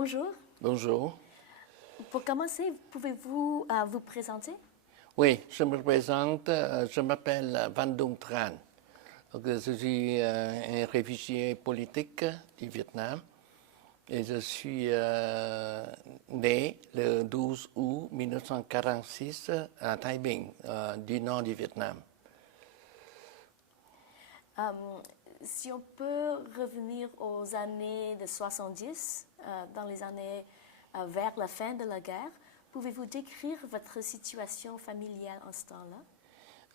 Bonjour. Bonjour. Pour commencer, pouvez-vous vous présenter? Oui, je me présente, je m'appelle Van Dung Tran. Donc, je suis un réfugié politique du Vietnam et je suis né le 12 août 1946 à Thái Bình, du nord du Vietnam. Si on peut revenir aux années de 70, dans les années vers la fin de la guerre, pouvez-vous décrire votre situation familiale en ce temps-là?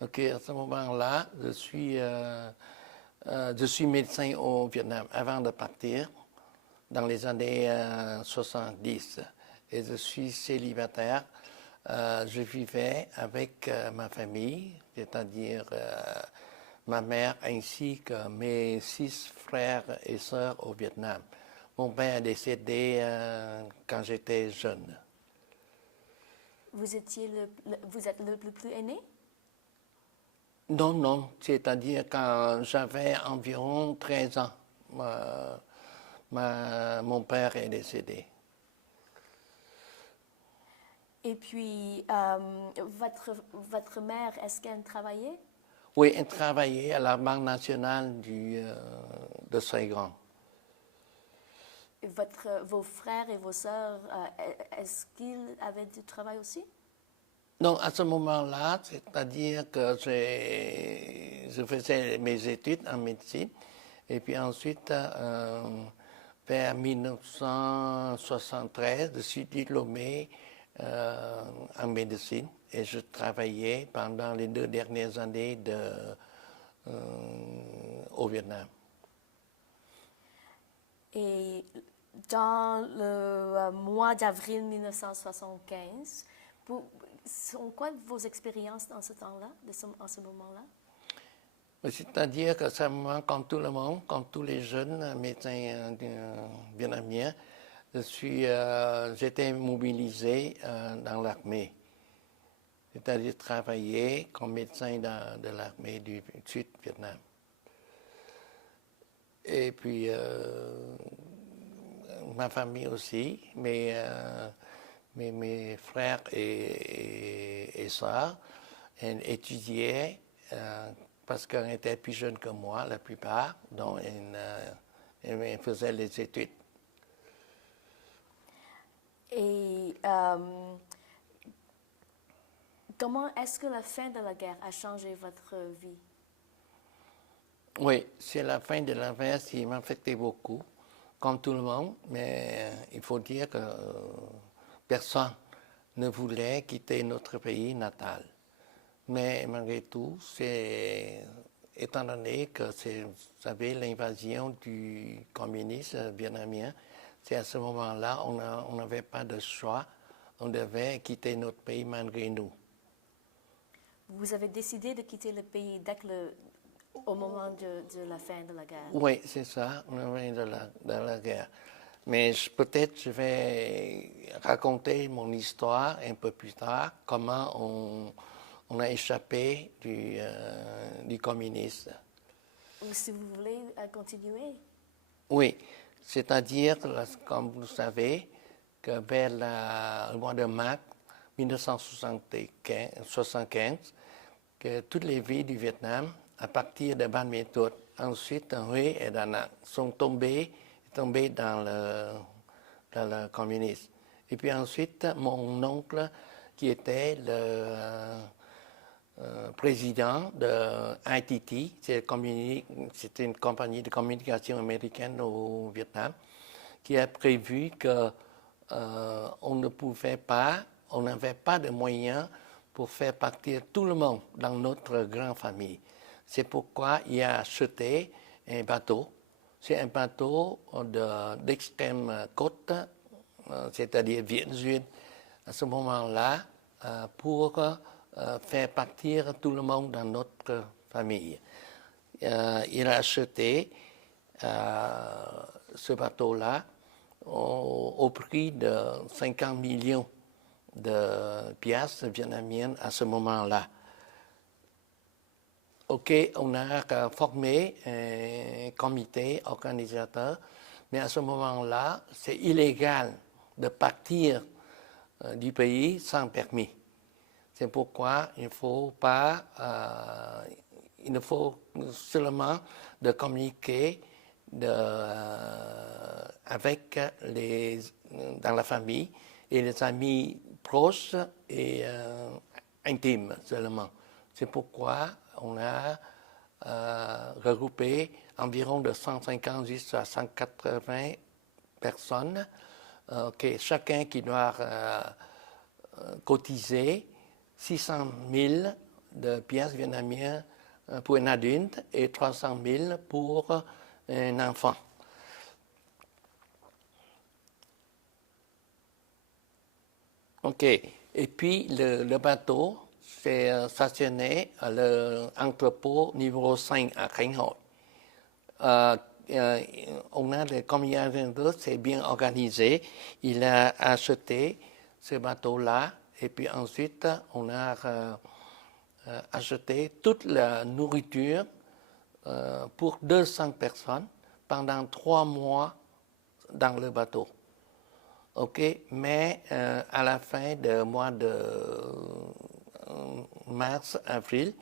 Ok, à ce moment-là, je suis médecin au Vietnam avant de partir dans les années 70 et je suis célibataire. Je vivais avec ma famille, c'est-à-dire ma mère ainsi que mes 6 frères et sœurs au Vietnam. Mon père est décédé quand j'étais jeune. Vous êtes le plus aîné? Non, non, c'est-à-dire quand j'avais environ 13 ans, mon père est décédé. Et puis, votre mère, est-ce qu'elle travaillait? Oui, elle travaillait à la Banque nationale de Saigon. Vos frères et vos sœurs, est-ce qu'ils avaient du travail aussi? Donc, à ce moment-là, c'est-à-dire que je faisais mes études en médecine et puis ensuite, vers 1973, je suis diplômé en médecine et je travaillais pendant les 2 dernières années au Vietnam. Et dans le mois d'avril 1975, sont quoi vos expériences dans ce temps-là, en ce moment-là? C'est-à-dire que ça me manque comme tout le monde, comme tous les jeunes médecins vietnamiens. J'étais mobilisé dans l'armée, c'est-à-dire travailler comme médecin de l'armée du Sud-Vietnam. Et puis, ma famille aussi, mes frères et sœurs étudiaient parce qu'ils étaient plus jeunes que moi, la plupart, donc ils faisaient les études. Et comment est-ce que la fin de la guerre a changé votre vie? Oui, c'est la fin de la guerre qui m'affectait beaucoup, comme tout le monde, mais il faut dire que personne ne voulait quitter notre pays natal. Mais malgré tout, étant donné que vous savez, l'invasion du communisme vietnamien, c'est à ce moment-là, on n'avait pas de choix, on devait quitter notre pays malgré nous. Vous avez décidé de quitter le pays au moment de la fin de la guerre? Oui, c'est ça, au moment de la guerre. Mais peut-être je vais raconter mon histoire un peu plus tard, comment on a échappé du communisme. Ou si vous voulez continuer? Oui, c'est-à-dire, comme vous savez, que vers le mois de mars 1975, que toutes les villes du Vietnam, à partir de Ban My Thuột, ensuite Huế et Da Nang, sont tombées dans le communisme. Et puis ensuite, mon oncle, qui était le président de ITT, c'était une compagnie de communication américaine au Vietnam, qui a prévu que on n'avait pas de moyens pour faire partir tout le monde dans notre grande famille. C'est pourquoi il a acheté un bateau. C'est un bateau d'extrême côte, c'est-à-dire Viet Duyên, à ce moment-là, pour faire partir tout le monde dans notre famille. Il a acheté ce bateau-là au prix de 50 millions de piastres vietnamiennes à ce moment-là. OK, on a formé un comité organisateur, Mais à ce moment-là, c'est illégal de partir du pays sans permis. C'est pourquoi il ne faut seulement de communiquer avec dans la famille et les amis proches et intimes seulement. C'est pourquoi on a regroupé environ de 150 jusqu'à 180 personnes, chacun qui doit cotiser 600 000 de pièces vietnamiennes pour un adulte et 300 000 pour un enfant. OK. Et puis, le bateau s'est stationné à l'entrepôt numéro 5 à Khánh Hội. On a le commissaire c'est bien organisé. Il a acheté ce bateau-là et puis ensuite, on a acheté toute la nourriture pour 200 personnes pendant 3 mois dans le bateau. OK, mais à la fin du mois de mars, avril,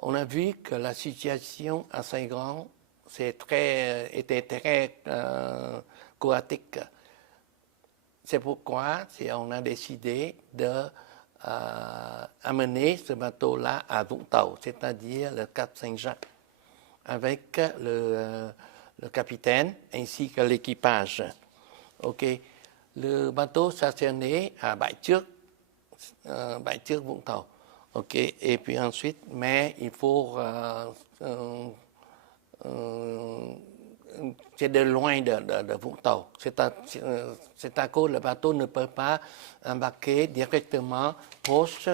on a vu que la situation à Saigon était très chaotique. C'est pourquoi on a décidé d'amener ce bateau-là à Vũng Tàu, c'est-à-dire le Cap Saint-Jean, avec le capitaine ainsi que l'équipage. OK. Le bateau stationné à Bãi Trước Vũng Tàu. OK. Et puis ensuite, mais il faut c'est de loin de Vũng Tàu. C'est à cause le bateau ne peut pas embarquer directement proche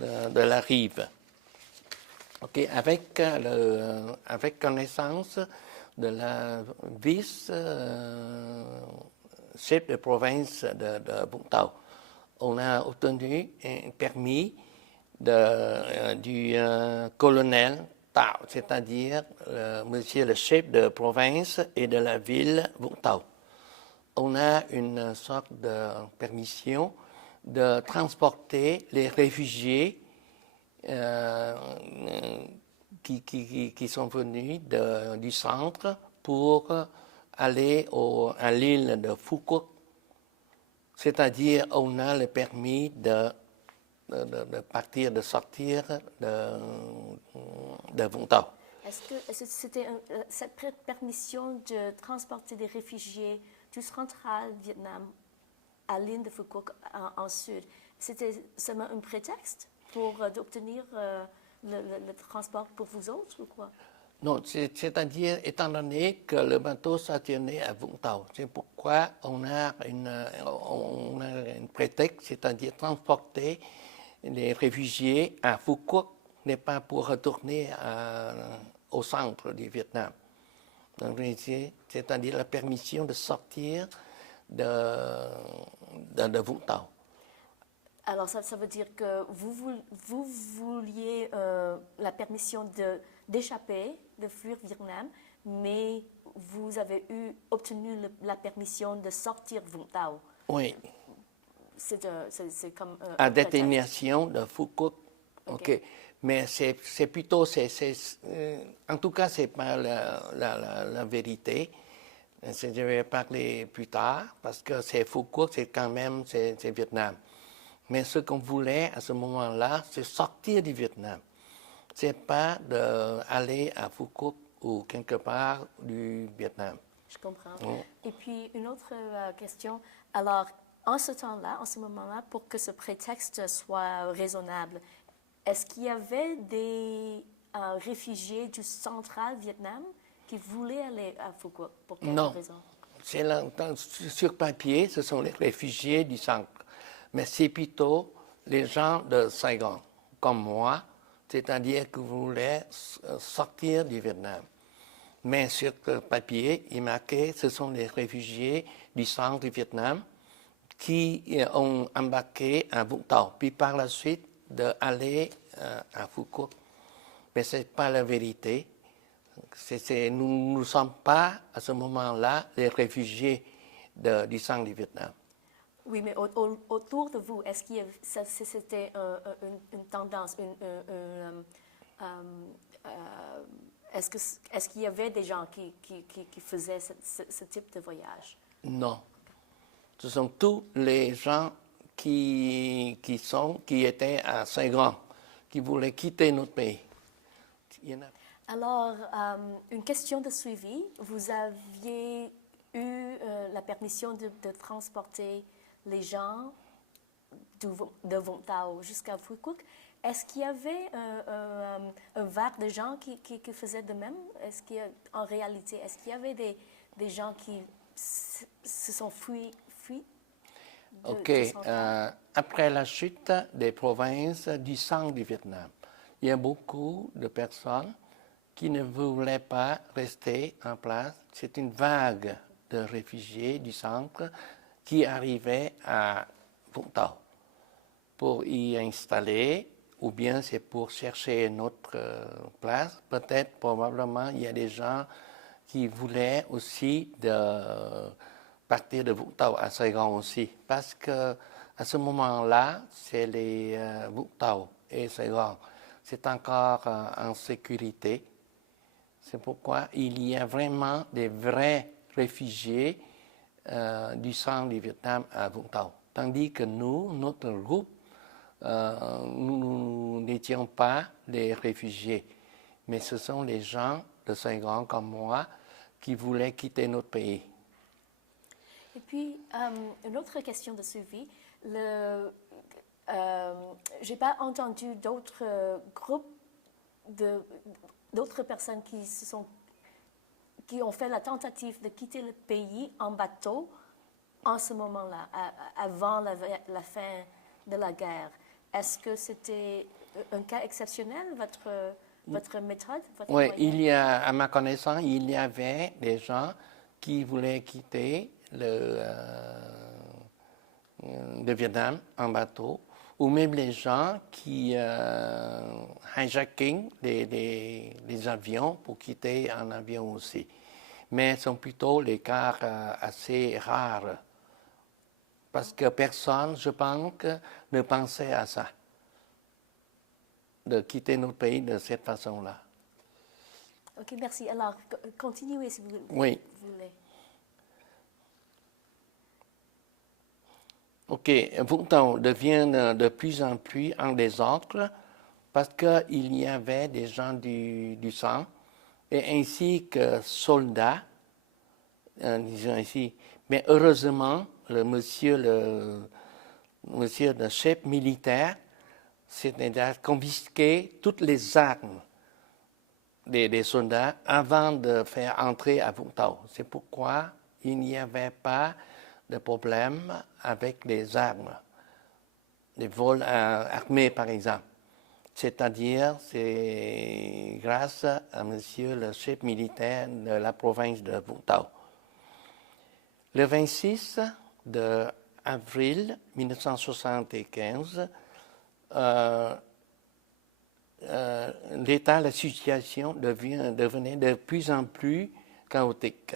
de la rive. OK. Avec connaissance de la vice-chef de province de Vũng Tàu, on a obtenu un permis du colonel Tàu, c'est-à-dire monsieur le chef de province et de la ville Vũng Tàu. On a une sorte de permission de transporter les réfugiés qui sont venus du centre pour aller à l'île de Phu Quoc. C'est-à-dire, on a le permis de partir, de sortir de Vũng Tàu. Est-ce que c'était cette permission de transporter des réfugiés du central Vietnam à l'île de Phu Quoc en sud, c'était seulement un prétexte pour d'obtenir le transport pour vous autres ou quoi? Non, c'est-à-dire, étant donné que le bateau stationnait à Vũng Tàu, c'est pourquoi on a un prétexte, c'est-à-dire transporter les réfugiés à Phu Quoc, n'est pas pour retourner au centre du Vietnam. Donc, c'est-à-dire la permission de sortir de Vũng Tàu. Alors, ça veut dire que vous vouliez la permission d'échapper, de fuir Vietnam, mais vous avez obtenu la permission de sortir Vũng Tàu. Oui. C'est comme à destination de Phu Quoc. OK. Mais c'est plutôt, en tout cas, ce n'est pas la vérité. Je vais parler plus tard, parce que c'est Phu Quoc, c'est quand même, c'est Vietnam. Mais ce qu'on voulait à ce moment-là, c'est sortir du Vietnam. Ce n'est pas d'aller à Phu Quoc ou quelque part du Vietnam. Je comprends. Et puis, une autre question. Alors, en ce temps-là, en ce moment-là, pour que ce prétexte soit raisonnable, est-ce qu'il y avait des réfugiés du central Vietnam qui voulaient aller à Phu Quoc pour quelle raison? Sur papier, ce sont les réfugiés du centre. Mais c'est plutôt les gens de Saigon, comme moi, c'est-à-dire que vous voulez sortir du Vietnam. Mais sur le papier, il marquait ce sont les réfugiés du centre du Vietnam qui ont embarqué à Vũng Tàu, puis par la suite d'aller à Phu Quoc. Mais ce n'est pas la vérité. Nous ne sommes pas, à ce moment-là, les réfugiés du sang du Vietnam. Oui, mais autour de vous, est-ce qu'il y avait, c'était une tendance, est-ce qu'il y avait des gens qui faisaient ce type de voyage? Non. Ce sont tous les gens qui étaient à Saigon, qui voulaient quitter notre pays. Alors, une question de suivi. Vous aviez eu la permission de transporter les gens de Vũng Tàu jusqu'à Phu Quoc. Est-ce qu'il y avait un vague de gens qui faisaient de même? En réalité, est-ce qu'il y avait des gens qui se sont fuis OK. Après la chute des provinces du sang du Vietnam, il y a beaucoup de personnes qui ne voulaient pas rester en place. C'est une vague de réfugiés du centre qui arrivaient à Vũng Tàu pour y installer, ou bien c'est pour chercher une autre place. Peut-être, probablement, il y a des gens qui voulaient aussi partir de Vũng Tàu à Saigon aussi, parce que à ce moment-là, c'est les Vũng Tàu et Saigon, c'est encore en sécurité. C'est pourquoi il y a vraiment des vrais réfugiés du sang du Vietnam à Vũng Tàu. Tandis que nous, notre groupe, nous n'étions pas des réfugiés, mais ce sont les gens de Saigon comme moi qui voulaient quitter notre pays. Et puis, une autre question de suivi. Je n'ai pas entendu d'autres groupes, d'autres personnes qui ont fait la tentative de quitter le pays en bateau en ce moment-là, avant la fin de la guerre. Est-ce que c'était un cas exceptionnel, votre méthode? Oui, à ma connaissance, il y avait des gens qui voulaient quitter le Vietnam en bateau, ou même les gens qui hijacking des avions pour quitter en avion aussi. Mais ce sont plutôt les cas assez rares, parce que personne, je pense, ne pensait à ça, de quitter notre pays de cette façon-là. Ok, merci. Alors, continuez si vous Oui. voulez. OK, Vũng Tàu devient de plus en plus en désordre parce qu'il y avait des gens du sang et ainsi que soldats, disons ici. Mais heureusement, le monsieur le chef militaire, c'est-à-dire confisqué toutes les armes des soldats avant de faire entrer à Vũng Tàu. C'est pourquoi il n'y avait pas de problème avec les armes, les vols armés par exemple. C'est-à-dire, c'est grâce à monsieur le chef militaire de la province de Vũng Tàu. Le 26 avril 1975, la situation devenait de plus en plus chaotique.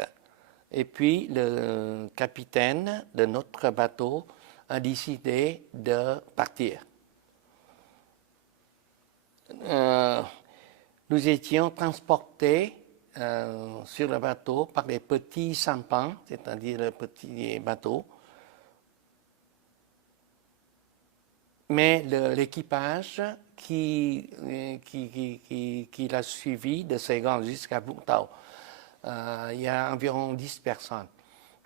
Et puis, le capitaine de notre bateau a décidé de partir. Nous étions transportés sur le bateau par des petits sampans, c'est-à-dire des petits bateaux. Mais l'équipage qui l'a suivi de Saigon jusqu'à Vũng Tàu, il y a environ 10 personnes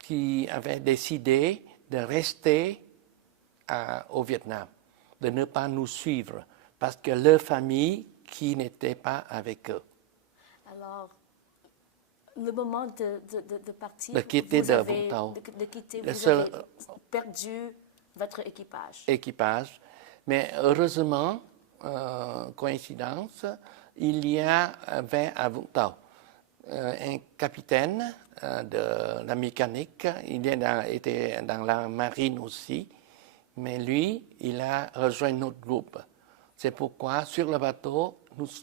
qui avaient décidé de rester au Vietnam, de ne pas nous suivre, parce que leur famille qui n'était pas avec eux. Alors, le moment de partir, de quitter vous avez perdu votre équipage. Mais heureusement, coïncidence, il y avait à Vũng Tàu un capitaine de la mécanique, il était dans la marine aussi, mais lui, il a rejoint notre groupe. C'est pourquoi sur le bateau,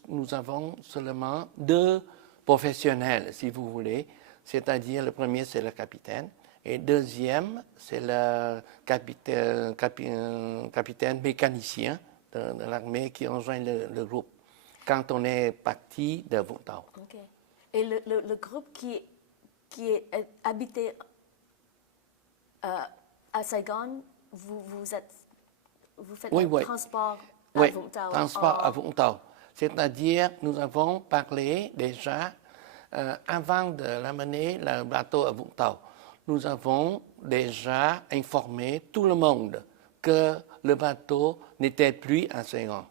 nous avons seulement 2 professionnels, si vous voulez. C'est-à-dire, le premier, c'est le capitaine. Et deuxième, c'est le capitaine mécanicien de l'armée qui rejoint le groupe quand on est parti de Vũng Tàu. OK. Et le groupe qui est habité à Saigon, vous faites le transport à Vũng Tàu? Transport à Vũng Tàu. C'est-à-dire, nous avons parlé déjà, avant de l'amener le bateau à Vũng Tàu, nous avons déjà informé tout le monde que le bateau n'était plus à Saigon.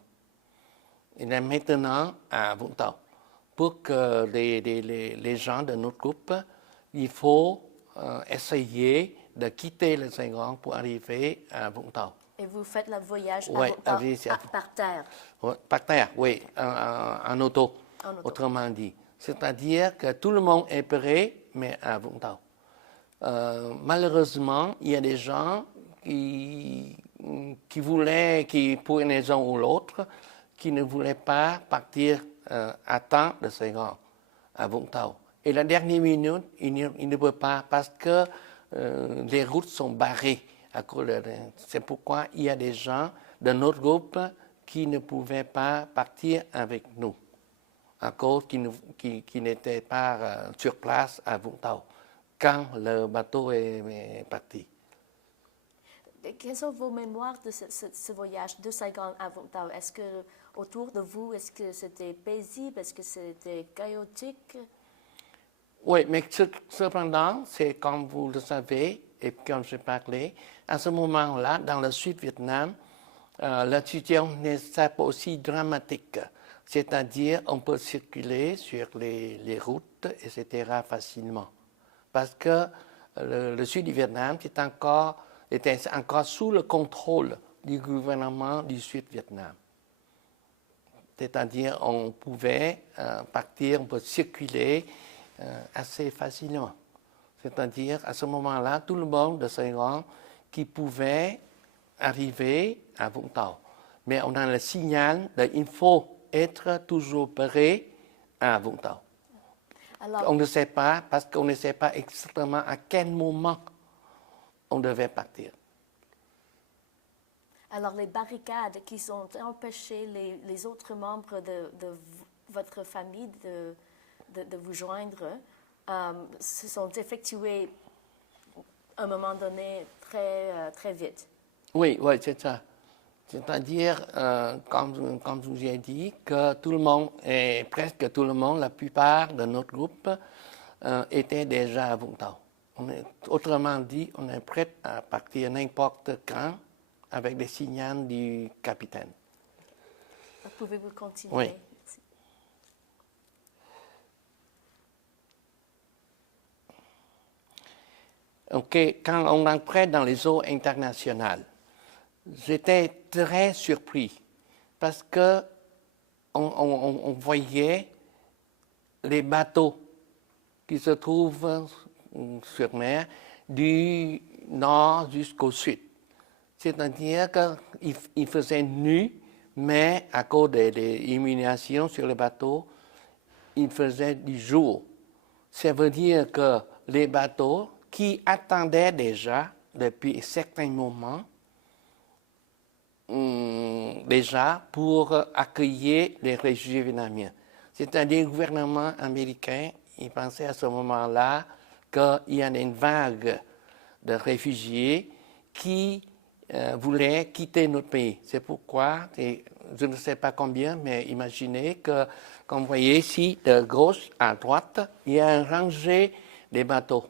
Il est maintenant à Vũng Tàu. Pour que les gens de notre groupe, il faut essayer de quitter le Saigon pour arriver à Vũng Tàu. Et vous faites le voyage à Vũng Tàu par terre? Par terre, oui, en auto, autrement dit. C'est-à-dire que tout le monde est prêt, mais à Vũng Tàu. Malheureusement, il y a des gens qui voulaient, pour une raison ou l'autre, qui ne voulaient pas partir à temps de Saigon, à Vũng Tàu. Et la dernière minute, il ne peut pas parce que les routes sont barrées. C'est pourquoi il y a des gens de notre groupe qui ne pouvaient pas partir avec nous, à cause qui n'étaient pas sur place à Vũng Tàu quand le bateau est parti. Quelles sont vos mémoires de ce voyage de Saigon à Vũng Tàu? Est-ce que autour de vous, est-ce que c'était paisible? Est-ce que c'était chaotique? Oui, mais cependant, c'est comme vous le savez, et comme j'ai parlé, à ce moment-là, dans le Sud-Vietnam, la situation n'est pas aussi dramatique. C'est-à-dire, on peut circuler sur les routes, etc., facilement. Parce que le Sud du Vietnam était encore sous le contrôle du gouvernement du Sud-Vietnam. C'est-à-dire, on pouvait partir, on peut circuler assez facilement. C'est-à-dire, à ce moment-là, tout le monde de Saigon qui pouvait arriver à Vũng Tàu. Mais on a le signal qu'il faut être toujours prêt à Vũng Tàu. Alors, on ne sait pas, parce qu'on ne sait pas exactement à quel moment on devait partir. Alors, les barricades qui ont empêché les autres membres de votre famille de vous joindre se sont effectuées à un moment donné très vite. Oui, c'est ça. C'est-à-dire, comme je vous ai dit, que tout le monde, et presque tout le monde, la plupart de notre groupe, était déjà à Vũng Tàu. Autrement dit, on est prêt à partir n'importe quand avec les signaux du capitaine. Pouvez-vous continuer? Oui. OK, quand on entrait dans les eaux internationales, j'étais très surpris parce que on voyait les bateaux qui se trouvent sur mer du nord jusqu'au sud. C'est-à-dire qu'il faisait nuit, mais à cause des illuminations sur le bateau, il faisait du jour. Ça veut dire que les bateaux qui attendaient déjà depuis certains moments déjà pour accueillir les réfugiés vietnamiens. C'est-à-dire le gouvernement américain, il pensait à ce moment-là qu'il y avait une vague de réfugiés qui voulaient quitter notre pays. C'est pourquoi, je ne sais pas combien, mais imaginez que, comme vous voyez ici, de gauche à droite, il y a une rangée de bateaux.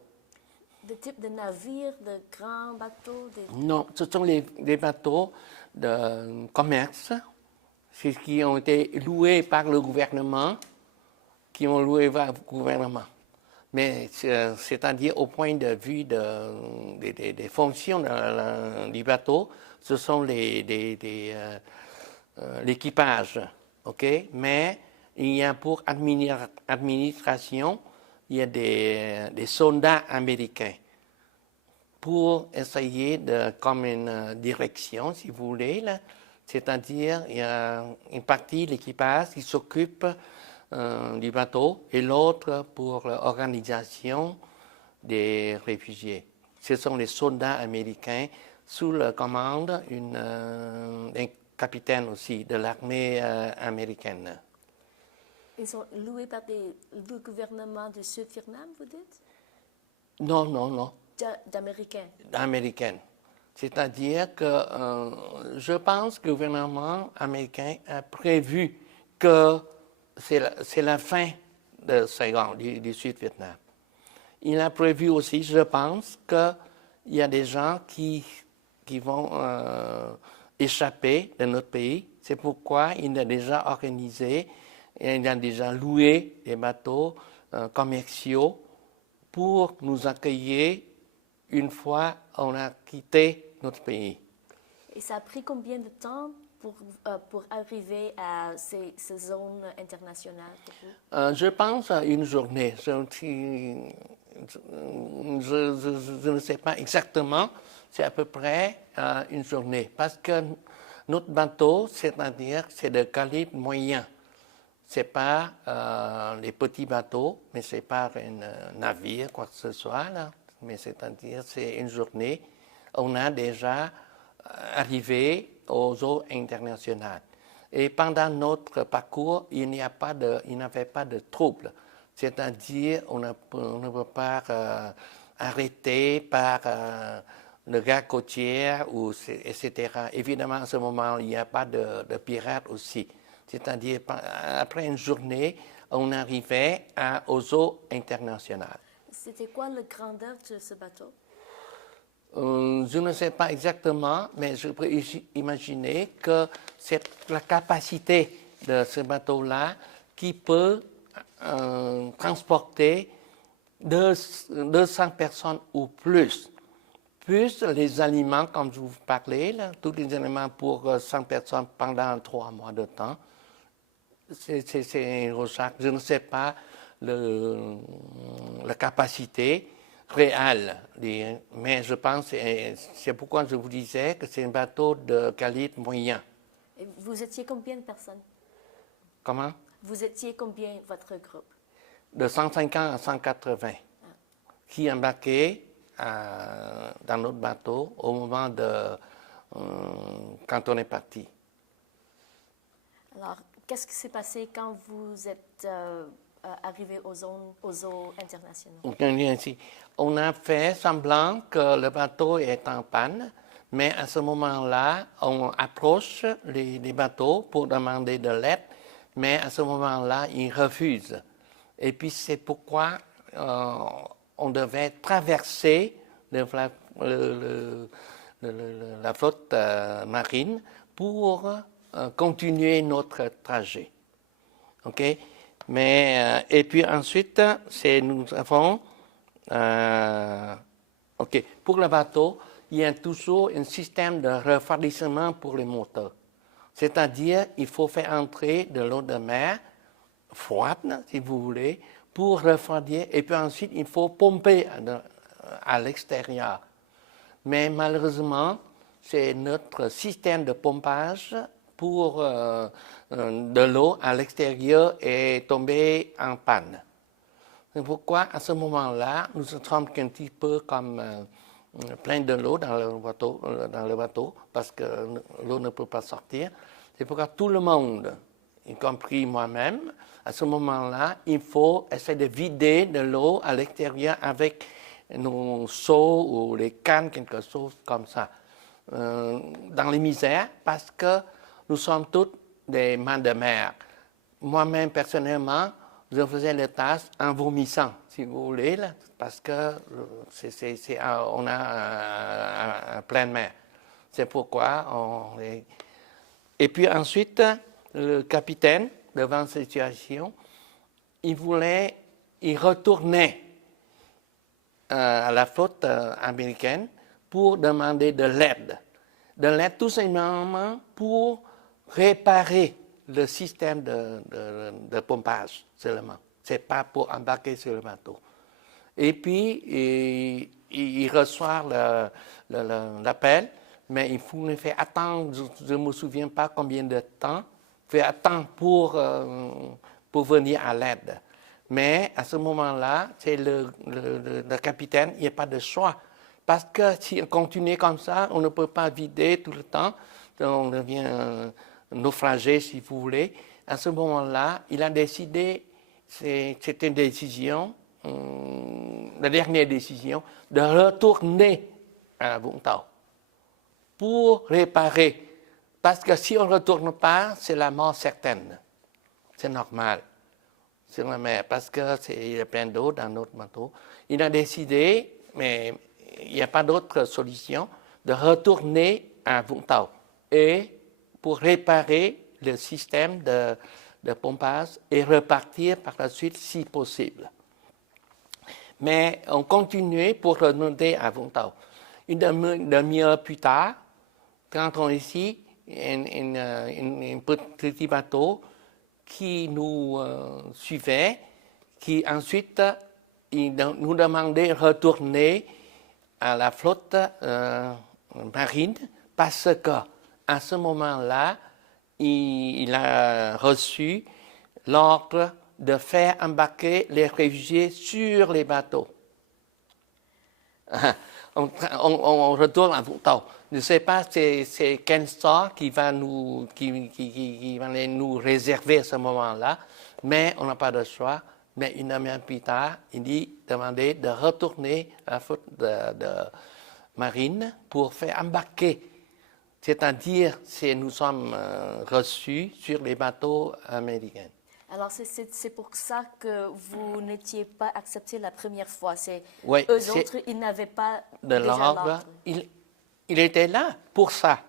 De type de navires, de grands bateaux? Non, ce sont des bateaux de commerce, qui ont été loués par le gouvernement, Mais c'est-à-dire au point de vue des fonctions du bateau, ce sont l'équipage, ok? Mais il y a pour administration, il y a des soldats américains pour essayer comme une direction, si vous voulez, là. C'est-à-dire il y a une partie de l'équipage qui s'occupe du bateau et l'autre pour l'organisation des réfugiés. Ce sont les soldats américains sous la commande d'un capitaine aussi de l'armée américaine. Ils sont loués par le gouvernement du Sud-Vietnam, vous dites? Non, non, non. D'Américains. Américaine. C'est-à-dire que je pense que le gouvernement américain a prévu que c'est la fin de Saigon, du Sud-Vietnam. Il a prévu aussi, je pense, qu'il y a des gens qui vont échapper de notre pays. C'est pourquoi il a déjà organisé, il a déjà loué des bateaux commerciaux pour nous accueillir une fois on a quitté notre pays. Et ça a pris combien de temps pour arriver à ces zones internationales pour vous? Je pense à une journée. Je ne sais pas exactement, c'est à peu près une journée. Parce que notre bateau, c'est-à-dire, c'est de calibre moyen. Ce n'est pas les petits bateaux, mais ce n'est pas un navire, quoi que ce soit, là. Mais c'est-à-dire, c'est une journée. On a déjà arrivé aux eaux internationales. Et pendant notre parcours, il n'y avait pas de trouble. C'est-à-dire, on ne peut pas arrêter par le garde côtière, etc. Évidemment, à ce moment, il n'y a pas de pirates aussi. C'est-à-dire, après une journée, on arrivait aux eaux internationales. C'était quoi la grandeur de ce bateau? Je ne sais pas exactement, mais je peux imaginer que c'est la capacité de ce bateau-là qui peut transporter 200 personnes ou plus. Plus les aliments, comme je vous parlais, là, tous les aliments pour 100 personnes pendant 3 mois de temps. C'est une recherche. Je ne sais pas la capacité réelle, mais je pense, c'est pourquoi je vous disais que c'est un bateau de calibre moyen. Et vous étiez combien de personnes? Comment? Vous étiez combien, votre groupe? De 150 à 180 qui embarquaient dans notre bateau au moment quand on est parti. Alors, qu'est-ce qui s'est passé quand vous êtes arrivé aux eaux internationales? On a fait semblant que le bateau est en panne, mais à ce moment-là, on approche les bateaux pour demander de l'aide, mais à ce moment-là, ils refusent. Et puis c'est pourquoi on devait traverser la flotte marine pour continuer notre trajet. OK? Mais, et puis ensuite, nous avons... OK. Pour le bateau, il y a toujours un système de refroidissement pour les moteurs. C'est-à-dire, il faut faire entrer de l'eau de mer froide, si vous voulez, pour refroidir. Et puis ensuite, il faut pomper à l'extérieur. Mais malheureusement, c'est notre système de pompage pour de l'eau à l'extérieur est tombé en panne. C'est pourquoi, à ce moment-là, nous sommes un petit peu comme plein de l'eau dans le bateau, parce que l'eau ne peut pas sortir. C'est pourquoi tout le monde, y compris moi-même, à ce moment-là, il faut essayer de vider de l'eau à l'extérieur avec nos seaux ou les cannes, quelque chose comme ça. Dans les misères, parce que nous sommes tous des mains de mer. Moi-même, personnellement, je faisais les tâches en vomissant, si vous voulez, là, parce que on a un plein mer. C'est pourquoi Et puis ensuite, le capitaine, devant cette situation, il retournait à la flotte américaine pour demander de l'aide. De l'aide tout simplement pour réparer le système de pompage seulement. Ce n'est pas pour embarquer sur le bateau. Et puis, il reçoit l'appel, mais il faut le faire attendre, je ne me souviens pas combien de temps, faire attendre pour venir à l'aide. Mais à ce moment-là, c'est le capitaine, il n'y a pas de choix. Parce que si on continue comme ça, on ne peut pas vider tout le temps, on devient naufragé si vous voulez. À ce moment-là, il a décidé, c'est une décision, la dernière décision, de retourner à Vũng Tàu pour réparer. Parce que si on ne retourne pas, c'est la mort certaine. C'est normal sur la mer, parce qu'il y a plein d'eau dans notre bateau. Il a décidé, mais il n'y a pas d'autre solution, de retourner à Vũng Tàu et pour réparer le système de pompage et repartir par la suite si possible. Mais on continuait pour remonter à Vũng Tàu. Une demi-heure plus tard, quand on est ici, un petit bateau qui nous suivait, qui ensuite nous demandait de retourner à la flotte marine parce qu'à ce moment-là, il a reçu l'ordre de faire embarquer les réfugiés sur les bateaux. On retourne à Vũng Tàu. Je ne sais pas c'est quel sort qui va nous réserver à ce moment-là, mais on n'a pas de choix. Mais une demi-heure plus tard, il demandait de retourner à la flotte de marine pour faire embarquer. C'est-à-dire si nous sommes reçus sur les bateaux américains. Alors, c'est pour ça que vous n'étiez pas accepté la première fois. Oui, eux autres, ils n'avaient pas de déjà l'ordre. Il était là pour ça.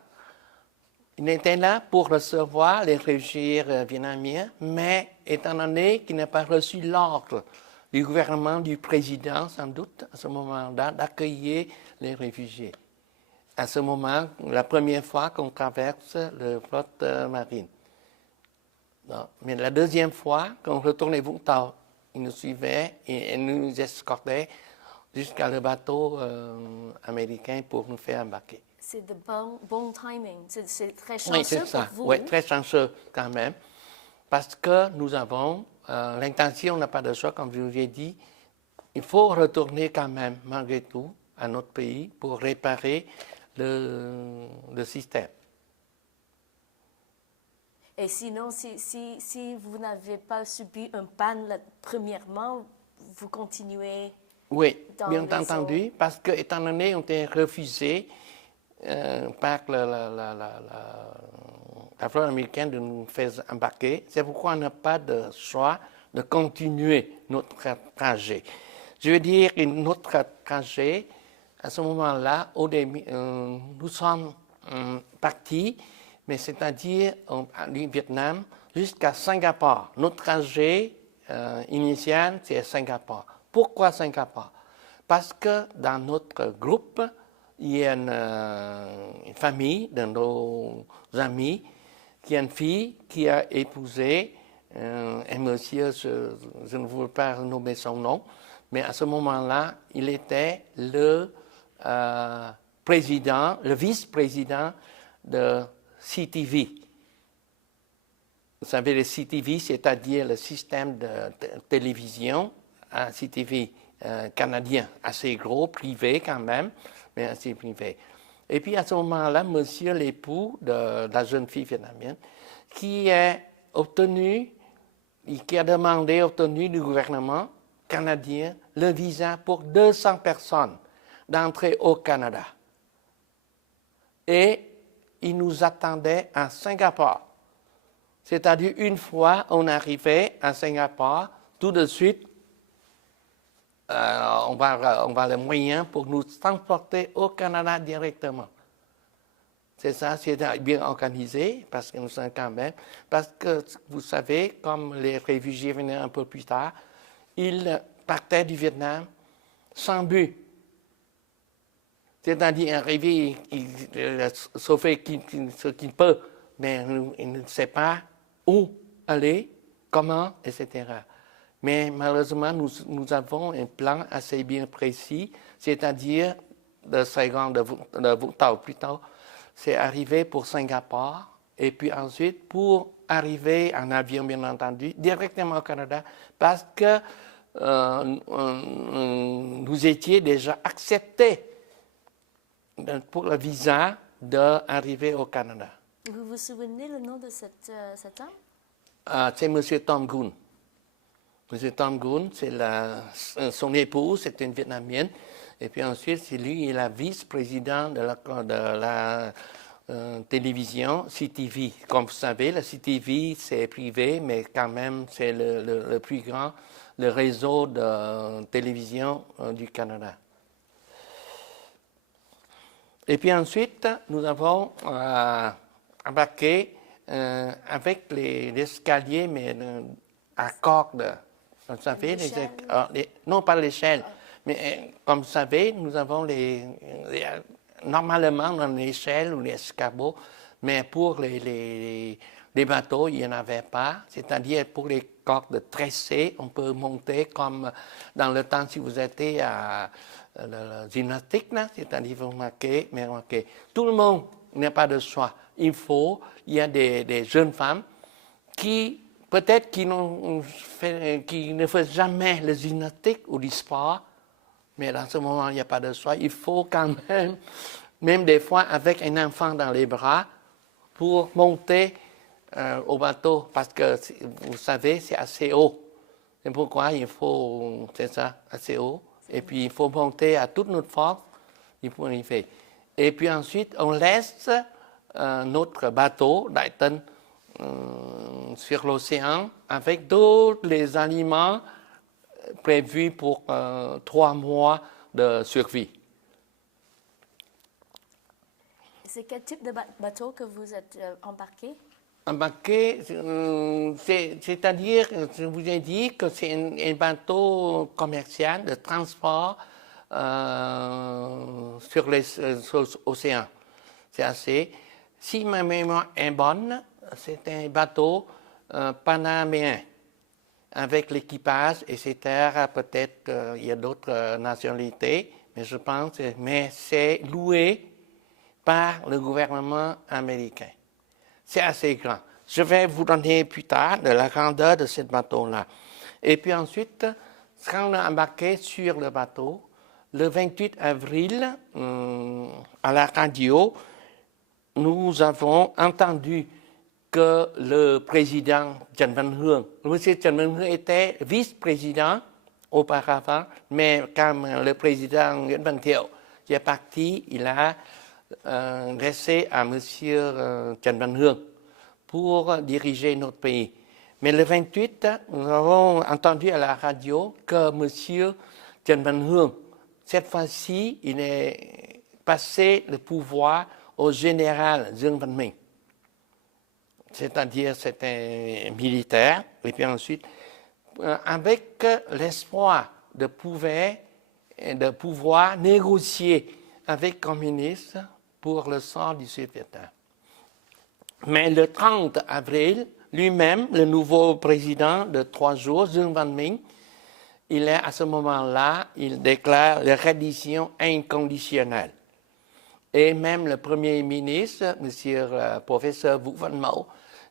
Il était là pour recevoir les réfugiés vietnamiens, mais étant donné qu'il n'a pas reçu l'ordre du gouvernement, du président, sans doute, à ce moment-là, d'accueillir les réfugiés. À ce moment, la première fois qu'on traverse la flotte marine. Non. Mais la deuxième fois, quand on retournait Vũng Tàu, ils nous suivaient et nous escortaient jusqu'à le bateau américain pour nous faire embarquer. C'est de bon timing. C'est très Oui, chanceux c'est ça. pour vous. Oui, très chanceux quand même. Parce que nous avons l'intention, on n'a pas de choix, comme je vous ai dit. Il faut retourner quand même, malgré tout, à notre pays pour réparer le système. Et sinon, si vous n'avez pas subi un panne premièrement, vous continuez. Oui, dans bien les entendu, eaux. parce que étant donné on était refusé par la flotte américaine de nous faire embarquer, c'est pourquoi on n'a pas de choix de continuer notre trajet. Je veux dire que notre trajet, à ce moment-là, au début, nous sommes partis, mais c'est-à-dire du Vietnam jusqu'à Singapour. Notre trajet initial, c'est Singapour. Pourquoi Singapour? Parce que dans notre groupe, il y a une famille de nos amis qui a une fille qui a épousé un monsieur, je ne veux pas nommer son nom, mais à ce moment-là, il était le président, le vice-président de CTV. Vous savez, le CTV, c'est-à-dire le système de télévision, un CTV canadien, assez gros, privé quand même, mais assez privé. Et puis à ce moment-là, monsieur l'époux de la jeune fille vietnamienne, qui a obtenu du gouvernement canadien le visa pour 200 personnes d'entrer au Canada. Et il nous attendait à Singapour. C'est-à-dire, une fois on arrivait à Singapour, tout de suite, on va les moyens pour nous transporter au Canada directement. C'est ça, c'est bien organisé, parce que nous sommes quand même, parce que vous savez, comme les réfugiés venaient un peu plus tard, ils partaient du Vietnam sans but. C'est-à-dire arriver, sauver ce qu'il peut, mais il ne sait pas où aller, comment, etc. Mais malheureusement, nous avons un plan assez bien précis, c'est-à-dire de Saigon, de Vũng Tàu plutôt, c'est arrivé pour Singapour, et puis ensuite pour arriver en avion, bien entendu, directement au Canada, parce que nous étions déjà acceptés pour le visa d'arriver au Canada. Vous vous souvenez le nom de cet homme? C'est M. Tom Goon. M. Tom Goon, c'est son épouse, c'est une Vietnamienne. Et puis ensuite, c'est lui, il est la vice-président de la télévision CTV. Comme vous savez, la CTV, c'est privé, mais quand même, c'est le plus grand, le réseau de télévision du Canada. Et puis ensuite, nous avons embarqué avec l'escalier, mais à corde. Vous savez, non pas l'échelle, mais comme vous savez, nous avons normalement dans l'échelle ou les escabeaux, mais pour les bateaux, il n'y en avait pas. C'est-à-dire pour les cordes tressées, on peut monter comme dans le temps si vous étiez à la gymnastique, c'est-à-dire vous remarquez, tout le monde n'a pas de choix. Il y a des jeunes femmes qui, peut-être, qui ne font jamais le gymnastique ou du sport, mais dans ce moment, il n'y a pas de choix. Il faut quand même des fois avec un enfant dans les bras, pour monter au bateau, parce que, vous savez, c'est assez haut. C'est pourquoi il faut, c'est ça, assez haut. Et puis, il faut monter à toute notre force, il faut arriver. Et puis ensuite, on laisse notre bateau, Dayton, sur l'océan, avec tous les aliments prévus pour 3 mois de survie. C'est quel type de bateau que vous êtes embarqué? Embarqué, c'est-à-dire, je vous ai dit que c'est un bateau commercial de transport sur l'océan. C'est assez. Si ma mémoire est bonne, c'est un bateau panaméen avec l'équipage, etc. Peut-être il y a d'autres nationalités, mais je pense, mais c'est loué par le gouvernement américain. C'est assez grand. Je vais vous donner plus tard de la grandeur de ce bateau-là. Et puis ensuite, quand on a embarqué sur le bateau, le 28 avril, à la radio, nous avons entendu que le président Trần Văn Hương, M. Trần Văn Hương était vice-président auparavant, mais comme le président Nguyễn Văn Thiệu est parti, il a laissé à M. Trần Văn Hương pour diriger notre pays. Mais le 28, nous avons entendu à la radio que M. Trần Văn Hương, cette fois-ci, il est passé le pouvoir au général Dương Văn Minh. C'est-à-dire, c'est un militaire, et puis ensuite, avec l'espoir de pouvoir négocier avec les communistes pour le sort du Sud-Vietnam. Mais le 30 avril, lui-même, le nouveau président de 3 jours, Dương Văn Minh, il est à ce moment-là, il déclare la reddition inconditionnelle. Et même le Premier ministre, monsieur le professeur Vũ Văn Mậu,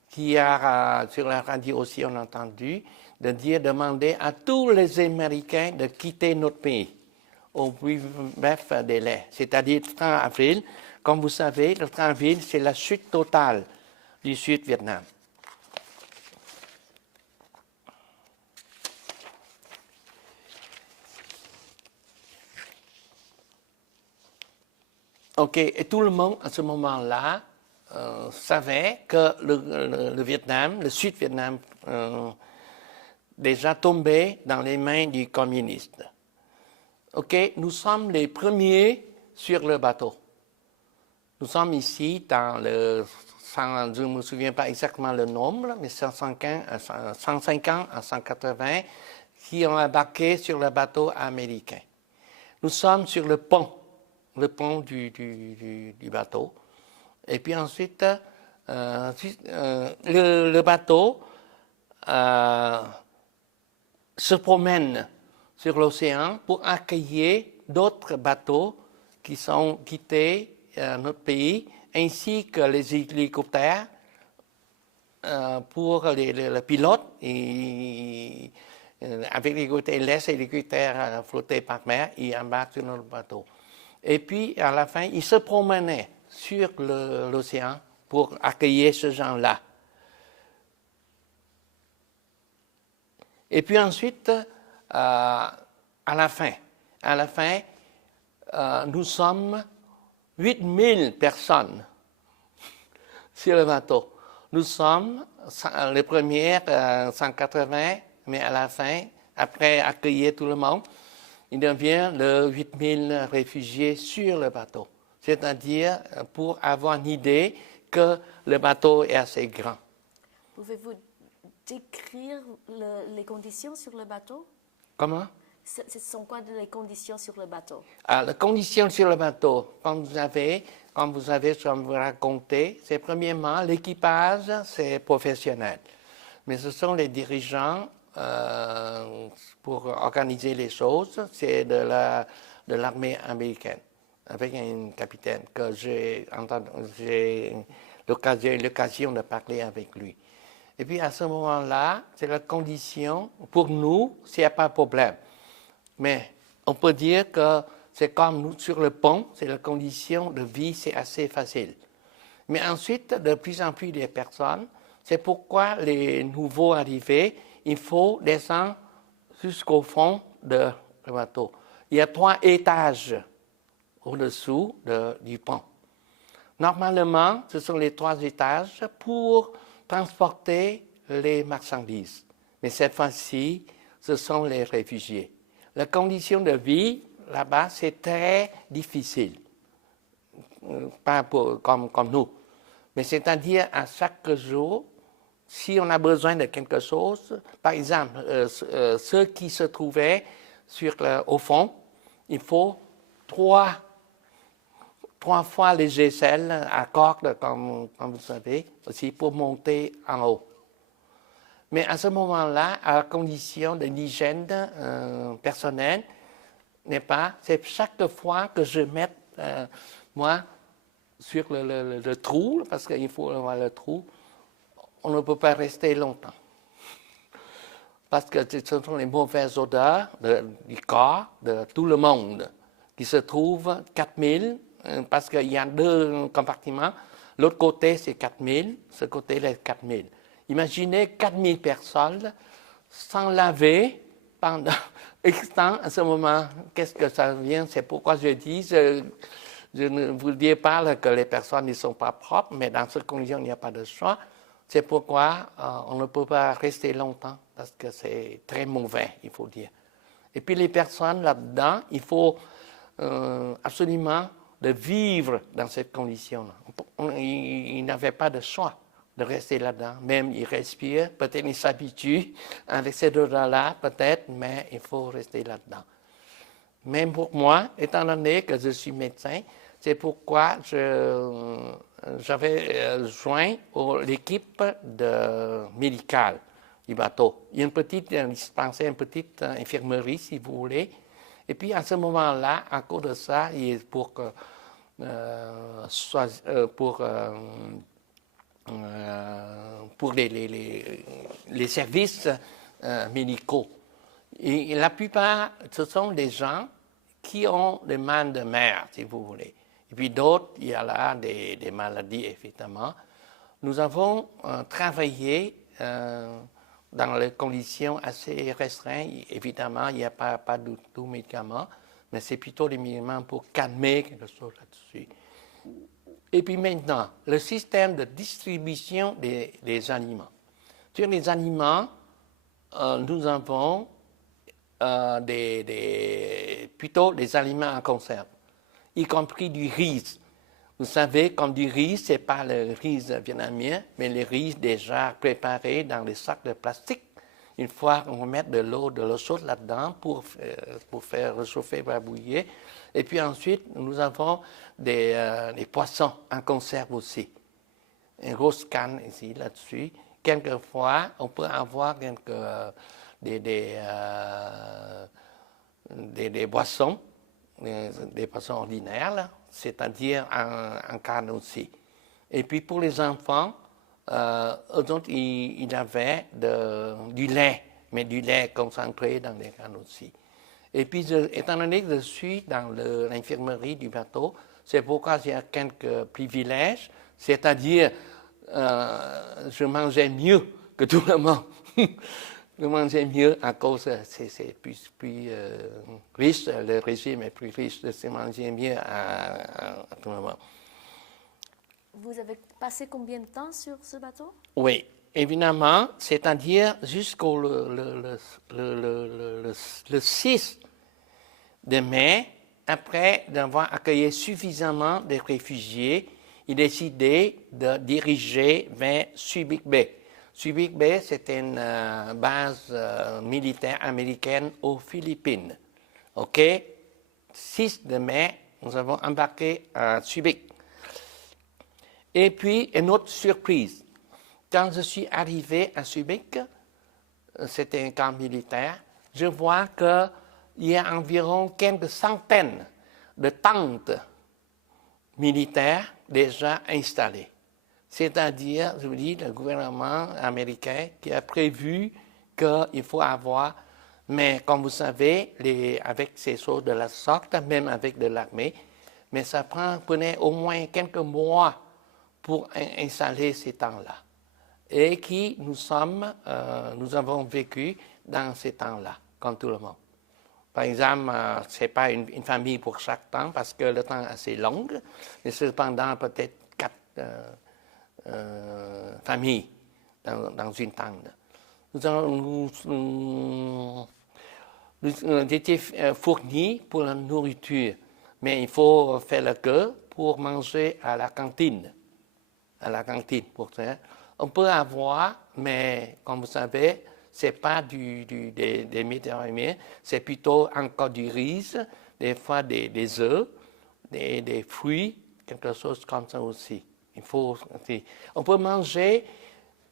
qui a sur la radio aussi on a entendu, demander à tous les Américains de quitter notre pays au plus bref délai, c'est-à-dire le 30 avril. Comme vous savez, le 30 avril, c'est la chute totale du Sud-Vietnam. OK, et tout le monde à ce moment-là savait que le Vietnam, le Sud-Vietnam, déjà tombé dans les mains du communiste. OK, nous sommes les premiers sur le bateau. Nous sommes ici dans le, je ne me souviens pas exactement le nombre, mais 150 à 180 qui ont embarqué sur le bateau américain. Nous sommes sur le pont du bateau. Et puis ensuite, le bateau se promène sur l'océan pour accueillir d'autres bateaux qui sont quittés notre pays, ainsi que les hélicoptères pour le pilote, avec l'équateur, il laisse l'équateur flotter par mer, il embarque sur notre bateau. Et puis, à la fin, il se promenait sur l'océan pour accueillir ces gens-là. Et puis ensuite, à la fin, nous sommes 8000 personnes sur le bateau. Nous sommes les premières 180, mais à la fin, après accueillir tout le monde, il devient le 8000 réfugiés sur le bateau. C'est-à-dire pour avoir une idée que le bateau est assez grand. Pouvez-vous décrire les conditions sur le bateau? Comment? Ce sont quoi les conditions sur le bateau? Les conditions sur le bateau, comme vous avez vous raconté, c'est premièrement l'équipage, c'est professionnel. Mais ce sont les dirigeants pour organiser les choses, c'est de l'armée américaine, avec un capitaine que j'ai l'occasion de parler avec lui. Et puis à ce moment-là, c'est la condition, pour nous, s'il n'y a pas de problème. Mais on peut dire que c'est comme nous sur le pont, c'est la condition de vie, c'est assez facile. Mais ensuite, de plus en plus de personnes, c'est pourquoi les nouveaux arrivés, il faut descendre jusqu'au fond du bateau. Il y a 3 étages au-dessous du pont. Normalement, ce sont les 3 étages pour transporter les marchandises. Mais cette fois-ci, ce sont les réfugiés. La condition de vie, là-bas, c'est très difficile. Pas comme nous. Mais c'est-à-dire, à chaque jour, si on a besoin de quelque chose, par exemple, ceux qui se trouvaient au fond, il faut 3 fois les aisselles à corde, comme vous savez, aussi pour monter en haut. Mais à ce moment-là, à la condition de l'hygiène personnelle, n'est pas, c'est chaque fois que je mets, moi, sur le trou, parce qu'il faut avoir le trou, on ne peut pas rester longtemps. Parce que ce sont les mauvaises odeurs du corps de tout le monde qui se trouve 4000, parce qu'il y a 2 compartiments. L'autre côté, c'est 4000, ce côté-là, 4000. Imaginez 4000 personnes sans laver pendant X temps. À ce moment, qu'est-ce que ça vient? C'est pourquoi je dis, je ne vous dis pas que les personnes ne sont pas propres, mais dans ces conditions, il n'y a pas de choix. C'est pourquoi on ne peut pas rester longtemps, parce que c'est très mauvais, il faut dire. Et puis les personnes là-dedans, il faut absolument de vivre dans cette condition-là. Ils n'avaient pas de choix de rester là-dedans. Même ils respirent, peut-être ils s'habituent avec cette odeur-là, peut-être, mais il faut rester là-dedans. Même pour moi, étant donné que je suis médecin, c'est pourquoi j'avais joint l'équipe médicale du bateau. Il y a une petite dispensaire, une petite infirmerie, si vous voulez. Et puis, à ce moment-là, à cause de ça, pour les services médicaux. Et la plupart, ce sont des gens qui ont des mal de mer, si vous voulez. Et puis d'autres, il y a là des maladies, évidemment. Nous avons travaillé dans des conditions assez restreintes. Évidemment, il n'y a pas du tout de médicaments, mais c'est plutôt des médicaments pour calmer quelque chose là-dessus. Et puis maintenant, le système de distribution des aliments. Sur les aliments, nous avons plutôt des aliments en conserve, y compris du riz. Vous savez, comme du riz, ce n'est pas le riz vietnamien, mais le riz déjà préparé dans des sacs de plastique. Une fois, on va mettre de l'eau chaude là-dedans pour faire réchauffer, bouillir. Et puis ensuite, nous avons des poissons en conserve aussi. Une grosse canne ici, là-dessus. Quelquefois, on peut avoir des boissons, des boissons ordinaires, c'est-à-dire en canne aussi. Et puis pour les enfants, eux autres, ils avaient du lait, mais du lait concentré dans les cannes aussi. Et puis, étant donné que je suis dans l'infirmerie du bateau, c'est pourquoi j'ai quelques privilèges, c'est-à-dire, je mangeais mieux que tout le monde. Je mangeais mieux à cause, c'est plus riche, le régime est plus riche, je mangeais mieux à tout le monde. Vous avez passé combien de temps sur ce bateau? Oui, évidemment, c'est-à-dire jusqu'au le 6 de mai, après d'avoir accueilli suffisamment de réfugiés, il décidait de diriger vers Subic Bay. Subic Bay, c'était une base militaire américaine aux Philippines. OK? 6 de mai, nous avons embarqué à Subic. Et puis, une autre surprise. Quand je suis arrivé à Subic, c'était un camp militaire, je vois qu'il y a environ quelques centaines de tentes militaires déjà installées. C'est-à-dire, je vous dis, le gouvernement américain qui a prévu qu'il faut avoir, mais comme vous savez, avec ces choses de la sorte, même avec de l'armée, mais ça prenait au moins quelques mois pour installer ces tentes-là. Et qui nous avons vécu dans ces temps-là, comme tout le monde. Par exemple, ce n'est pas une famille pour chaque temps, parce que le temps est assez long, mais cependant peut-être 4 familles dans une tente. Nous étions fournis pour la nourriture, mais il faut faire le queue pour manger à la cantine. Pour ça. On peut avoir, mais comme vous savez, ce n'est pas des Méditerranéens, c'est plutôt encore du riz, des fois des œufs, des fruits, quelque chose comme ça aussi. On peut manger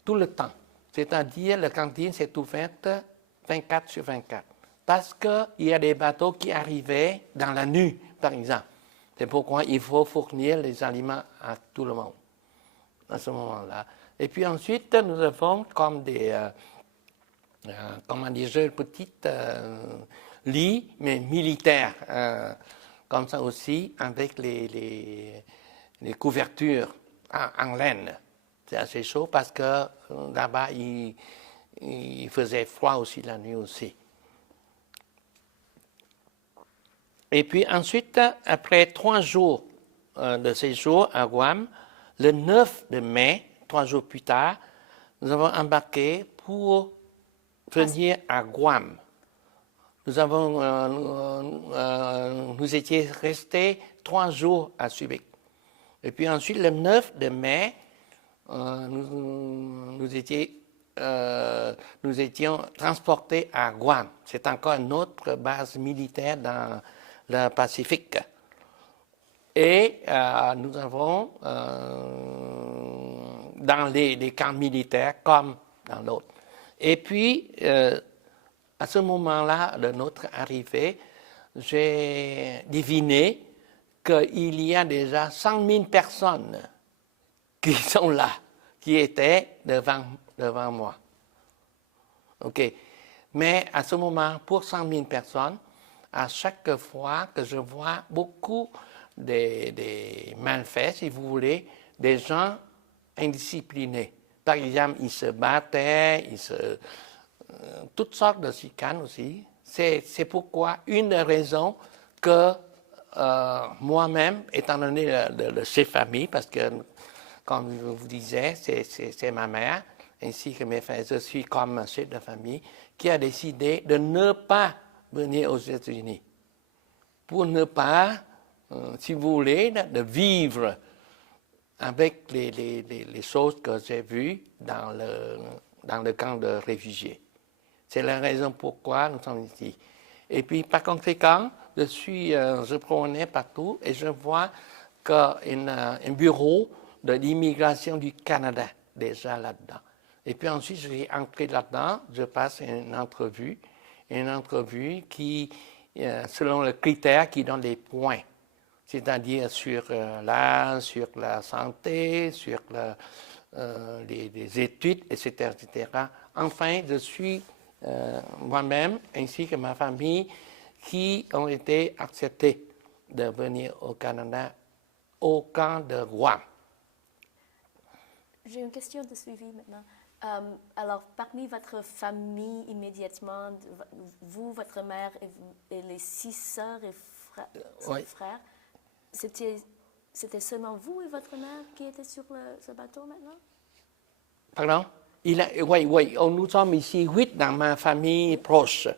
tout le temps, c'est-à-dire la cantine c'est ouverte 24 sur 24. Parce qu'il y a des bateaux qui arrivaient dans la nuit, par exemple. C'est pourquoi il faut fournir les aliments à tout le monde à ce moment-là. Et puis ensuite, nous avons comme des, petites lits, mais militaires, comme ça aussi, avec les couvertures en laine. C'est assez chaud parce que là-bas, il faisait froid aussi la nuit aussi. Et puis ensuite, après 3 jours de séjour à Guam, le 9 de mai, 3 jours plus tard, nous avons embarqué pour venir à Guam. Nous étions restés 3 jours à Subic. Et puis ensuite, le 9 de mai, nous étions transportés à Guam. C'est encore une autre base militaire dans le Pacifique. Et nous avons, dans les camps militaires comme dans l'autre. Et puis, à ce moment-là de notre arrivée, j'ai deviné qu'il y a déjà 100 000 personnes qui sont là, qui étaient devant moi. OK. Mais à ce moment, pour 100 000 personnes, à chaque fois que je vois beaucoup des malfaits, si vous voulez, des gens indisciplinés. Par exemple, ils se battaient, toutes sortes de chicanes aussi. C'est pourquoi une des raisons que moi-même, étant donné le chef famille, parce que, comme je vous disais, c'est ma mère, ainsi que mes frères, je suis comme chef de famille, qui a décidé de ne pas venir aux États-Unis. Pour ne pas, si vous voulez, de vivre avec les choses que j'ai vues dans le camp de réfugiés. C'est la raison pourquoi nous sommes ici. Et puis, par conséquent, je promenais partout et je vois qu'il y a un bureau de l'immigration du Canada déjà là-dedans. Et puis ensuite, je vais entrer là-dedans, je passe une entrevue qui, selon le critère qui donne des points, c'est-à-dire sur l'âge, sur la santé, sur les études, etc., etc. Enfin, je suis moi-même ainsi que ma famille qui ont été acceptés de venir au Canada au camp de Guam. J'ai une question de suivi maintenant. Alors, parmi votre famille immédiatement, vous, votre mère et les 6 sœurs et Oui. frères, c'était seulement vous et votre mère qui étaient sur ce bateau maintenant? Pardon? Oui, nous sommes ici 8 dans ma famille proche.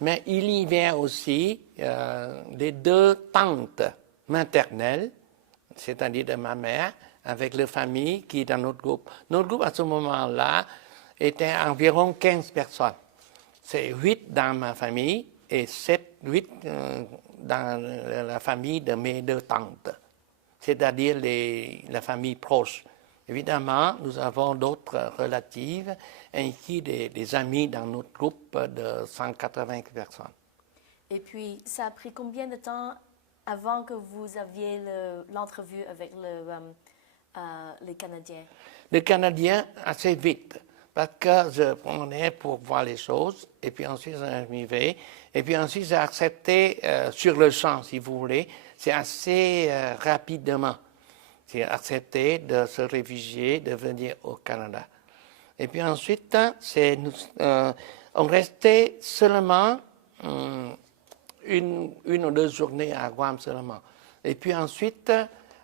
Mais il y vient aussi les 2 tantes maternelles, c'est-à-dire de ma mère, avec la famille qui est dans notre groupe. Notre groupe, à ce moment-là, était environ 15 personnes. C'est 8 dans ma famille et 8 dans la famille de mes 2 tantes, c'est-à-dire la famille proche. Évidemment, nous avons d'autres relatives ainsi des amis dans notre groupe de 180 personnes. Et puis, ça a pris combien de temps avant que vous aviez l'entrevue avec les Canadiens? Les Canadiens, assez vite, parce que je prenais pour voir les choses, et puis ensuite j'arrivais, et puis ensuite j'ai accepté sur le champ, si vous voulez, c'est assez rapidement. J'ai accepté de se réfugier, de venir au Canada. Et puis ensuite, on restait seulement une ou 2 journées à Guam seulement. Et puis ensuite,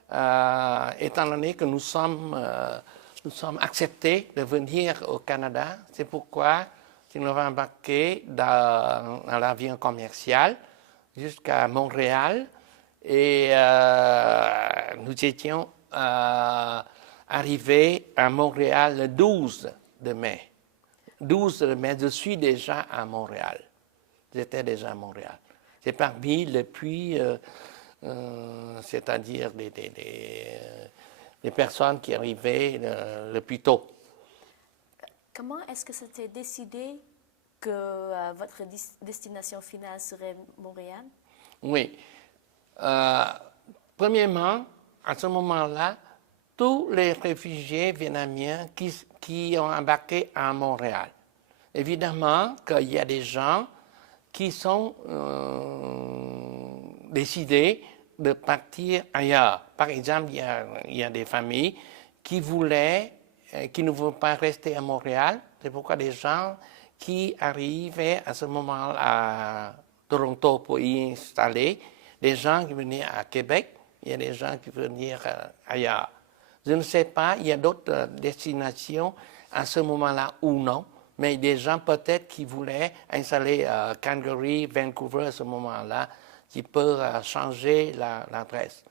étant donné que nous sommes acceptés de venir au Canada, c'est pourquoi nous avons embarqué dans l'avion commercial jusqu'à Montréal. Et nous étions arrivés à Montréal le 12 de mai. 12 de mai, je suis déjà à Montréal. J'étais déjà à Montréal. C'est parmi les puits, c'est-à-dire des personnes qui arrivaient le plus tôt. Comment est-ce que c'était décidé que votre destination finale serait Montréal? Oui. Premièrement, à ce moment-là, tous les réfugiés vietnamiens qui ont embarqué à Montréal. Évidemment qu'il y a des gens qui sont décidés de partir ailleurs. Par exemple, il y a des familles qui ne voulaient pas rester à Montréal. C'est pourquoi des gens qui arrivaient à ce moment à Toronto pour y installer, des gens qui venaient à Québec, il y a des gens qui venaient ailleurs. Je ne sais pas, il y a d'autres destinations à ce moment-là ou non, mais des gens peut-être qui voulaient installer à Calgary, Vancouver à ce moment-là, qui peuvent changer l'adresse.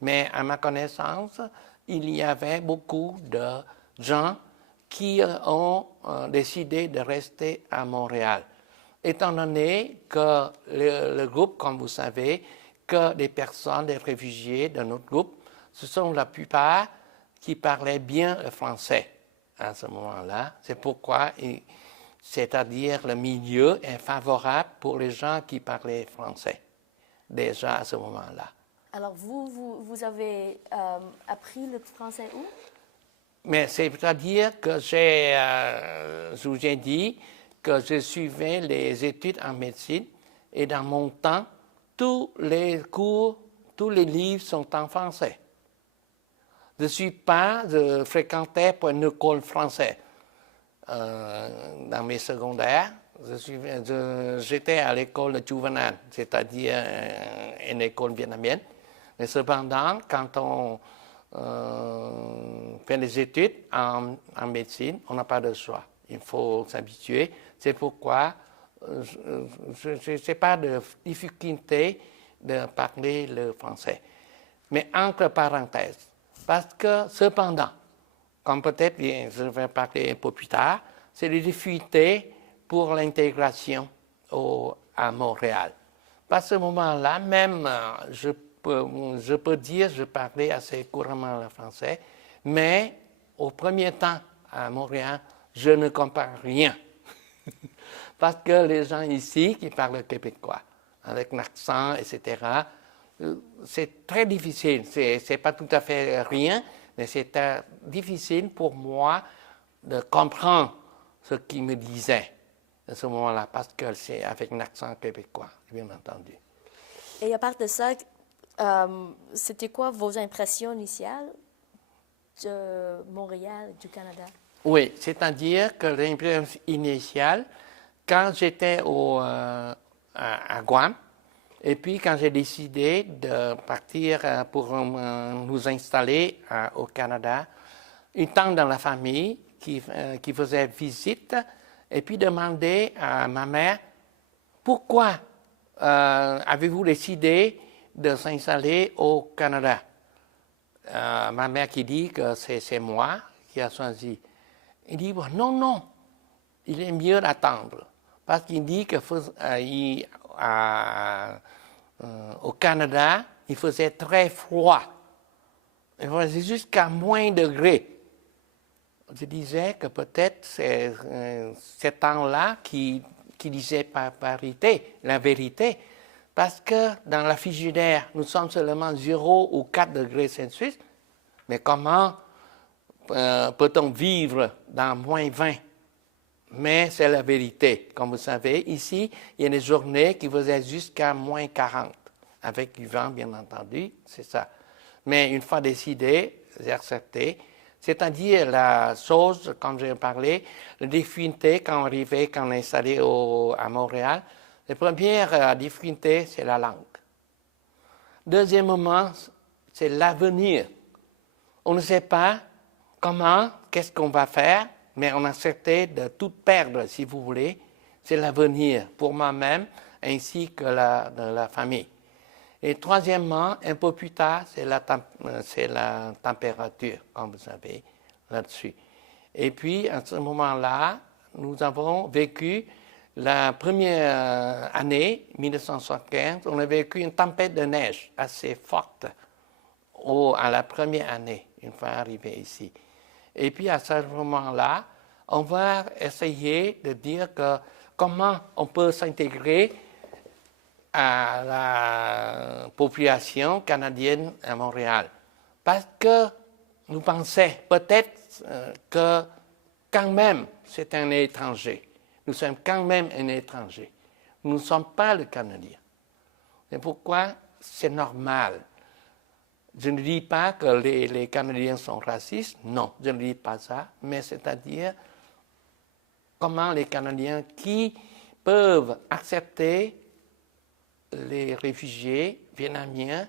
Mais à ma connaissance, il y avait beaucoup de gens qui ont décidé de rester à Montréal. Étant donné que le groupe, comme vous savez, que des personnes, des réfugiés de notre groupe, ce sont la plupart qui parlaient bien le français à ce moment-là. C'est pourquoi, c'est-à-dire le milieu est favorable pour les gens qui parlaient français, déjà à ce moment-là. Alors, vous avez appris le français où? Mais c'est-à-dire que je vous ai dit que je suivais les études en médecine et dans mon temps, tous les cours, tous les livres sont en français. Je fréquentais pas une école française. Dans mes secondaires, j'étais à l'école de Chu Van An, c'est-à-dire une école vietnamienne. Mais cependant, quand on fait des études en médecine, on n'a pas de choix. Il faut s'habituer. C'est pourquoi je n'ai pas de difficulté de parler le français. Mais entre parenthèses, parce que cependant, comme peut-être je vais parler un peu plus tard, c'est les difficultés pour l'intégration à Montréal. À ce moment-là, même, je peux dire que je parlais assez couramment le français, mais au premier temps à Montréal, je ne comprends rien. Parce que les gens ici qui parlent québécois, avec l'accent, etc., c'est très difficile. C'est pas tout à fait rien, Mais c'était difficile pour moi de comprendre ce qu'il me disait à ce moment-là, parce que c'est avec un accent québécois, bien entendu. Et à part de ça, c'était quoi vos impressions initiales de Montréal et du Canada? Oui, c'est-à-dire que l'impression initiale, quand j'étais à Guam, et puis quand j'ai décidé de partir pour nous installer au Canada, une tante dans la famille qui faisait visite, et puis demandait à ma mère, pourquoi avez-vous décidé de s'installer au Canada? Ma mère qui dit que c'est moi qui a choisi. Il dit, bon, non, non, il est mieux d'attendre. Parce qu'il dit que au Canada, il faisait très froid. Il faisait jusqu'à moins degrés. Je disais que peut-être c'est cet temps-là qui disait la vérité. Parce que dans la frigidaire, nous sommes seulement 0 ou 4 degrés Celsius. Mais comment peut-on vivre dans moins 20? Mais c'est la vérité. Comme vous savez, ici, il y a des journées qui faisaient jusqu'à moins 40. Avec du vent, bien entendu, c'est ça. Mais une fois décidé, j'ai accepté. C'est-à-dire la chose, comme j'ai parlé, la difficulté quand on arrivait, quand on est installé à Montréal, la première difficulté, c'est la langue. Deuxièmement, c'est l'avenir. On ne sait pas comment, qu'est-ce qu'on va faire, mais on a accepté de tout perdre, si vous voulez. C'est l'avenir pour moi-même ainsi que de la famille. Et troisièmement, un peu plus tard, c'est la température, comme vous savez, là-dessus. Et puis, à ce moment-là, nous avons vécu la première année, 1975, on a vécu une tempête de neige assez forte à la première année, une fois arrivé ici. Et puis, à ce moment-là, on va essayer de dire que comment on peut s'intégrer à la population canadienne à Montréal. Parce que nous pensions peut-être que quand même c'est un étranger. Nous sommes quand même un étranger. Nous ne sommes pas le Canadien. C'est pourquoi c'est normal. Je ne dis pas que les Canadiens sont racistes, non, je ne dis pas ça, mais c'est-à-dire comment les Canadiens qui peuvent accepter les réfugiés vietnamiens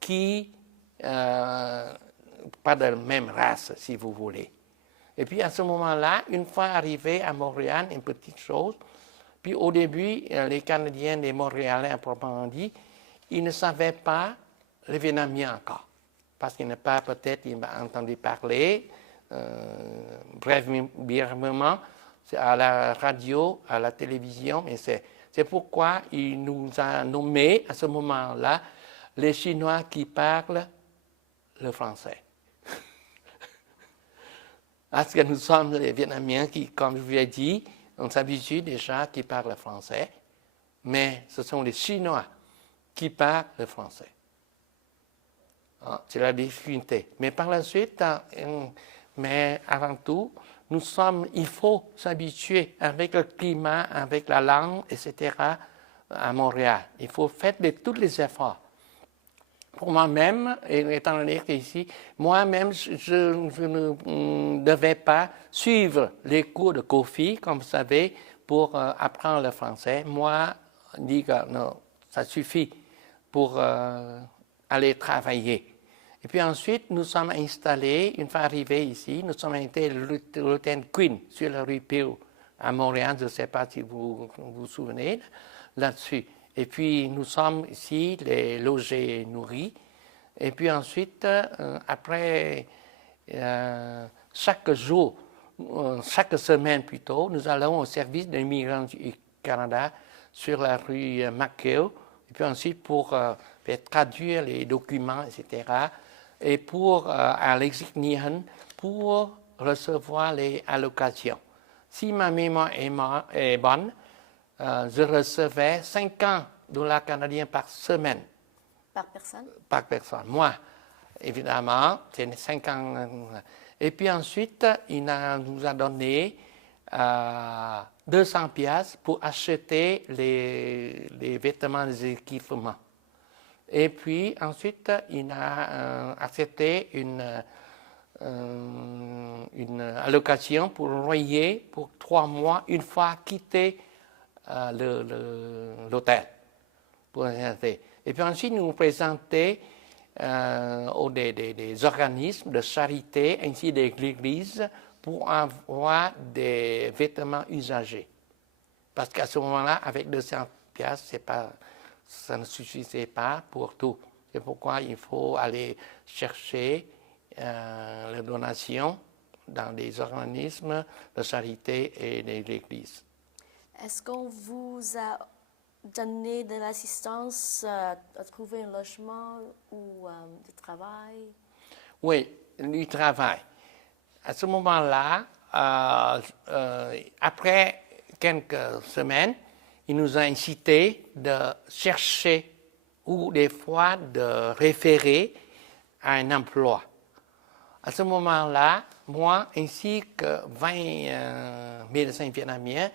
qui, pas de la même race, si vous voulez. Et puis à ce moment-là, une fois arrivé à Montréal, une petite chose, puis au début, les Canadiens, les Montréalais, à proprement dit, ils ne savaient pas le vietnamien encore, parce qu'ils n'ont pas peut-être entendu parler brièvement à la radio, à la télévision, mais c'est pourquoi il nous a nommés à ce moment-là les Chinois qui parlent le français. Parce que nous sommes les Vietnamiens qui, comme je vous ai dit, on s'habitue déjà qui parlent le français, mais ce sont les Chinois qui parlent le français. C'est la difficulté. Mais par la suite, mais avant tout, il faut s'habituer avec le climat, avec la langue, etc. à Montréal. Il faut faire tous les efforts. Pour moi-même, étant donné qu'ici, moi-même, je ne devais pas suivre les cours de Kofi, comme vous savez, pour apprendre le français. Moi, je dis que non, ça suffit pour aller travailler. Et puis ensuite, nous sommes installés, une fois arrivés ici, nous sommes été l'hôtel Queen sur la rue Peel à Montréal, je ne sais pas si vous vous souvenez là-dessus. Et puis nous sommes ici, les logés nourris. Et puis ensuite, après chaque jour, chaque semaine plutôt, nous allons au service des migrants du Canada sur la rue McGill. Et puis ensuite, pour traduire les documents, etc. Et pour à l'exignihan pour recevoir les allocations. Si ma mémoire est bonne, je recevais 50 $ canadiens par semaine. Par personne? Par personne, moi. évidemment, c'est 5 ans. Et puis ensuite, nous a donné 200 pièces pour acheter les vêtements, les équipements. Et puis ensuite, il a accepté une allocation pour loyer pour 3 mois une fois quitté l'hôtel. Et puis ensuite, nous présentait des organismes de charité ainsi que l'église pour avoir des vêtements usagés. Parce qu'à ce moment-là, avec 200 piastres, ça ne suffisait pas pour tout. C'est pourquoi il faut aller chercher les donations dans des organismes de charité et de l'église. Est-ce qu'on vous a donné de l'assistance à trouver un logement ou du travail? Oui, du travail. À ce moment-là, après quelques semaines, il nous a incité de chercher ou des fois de référer à un emploi. À ce moment-là, moi ainsi que 20 médecins vietnamiens,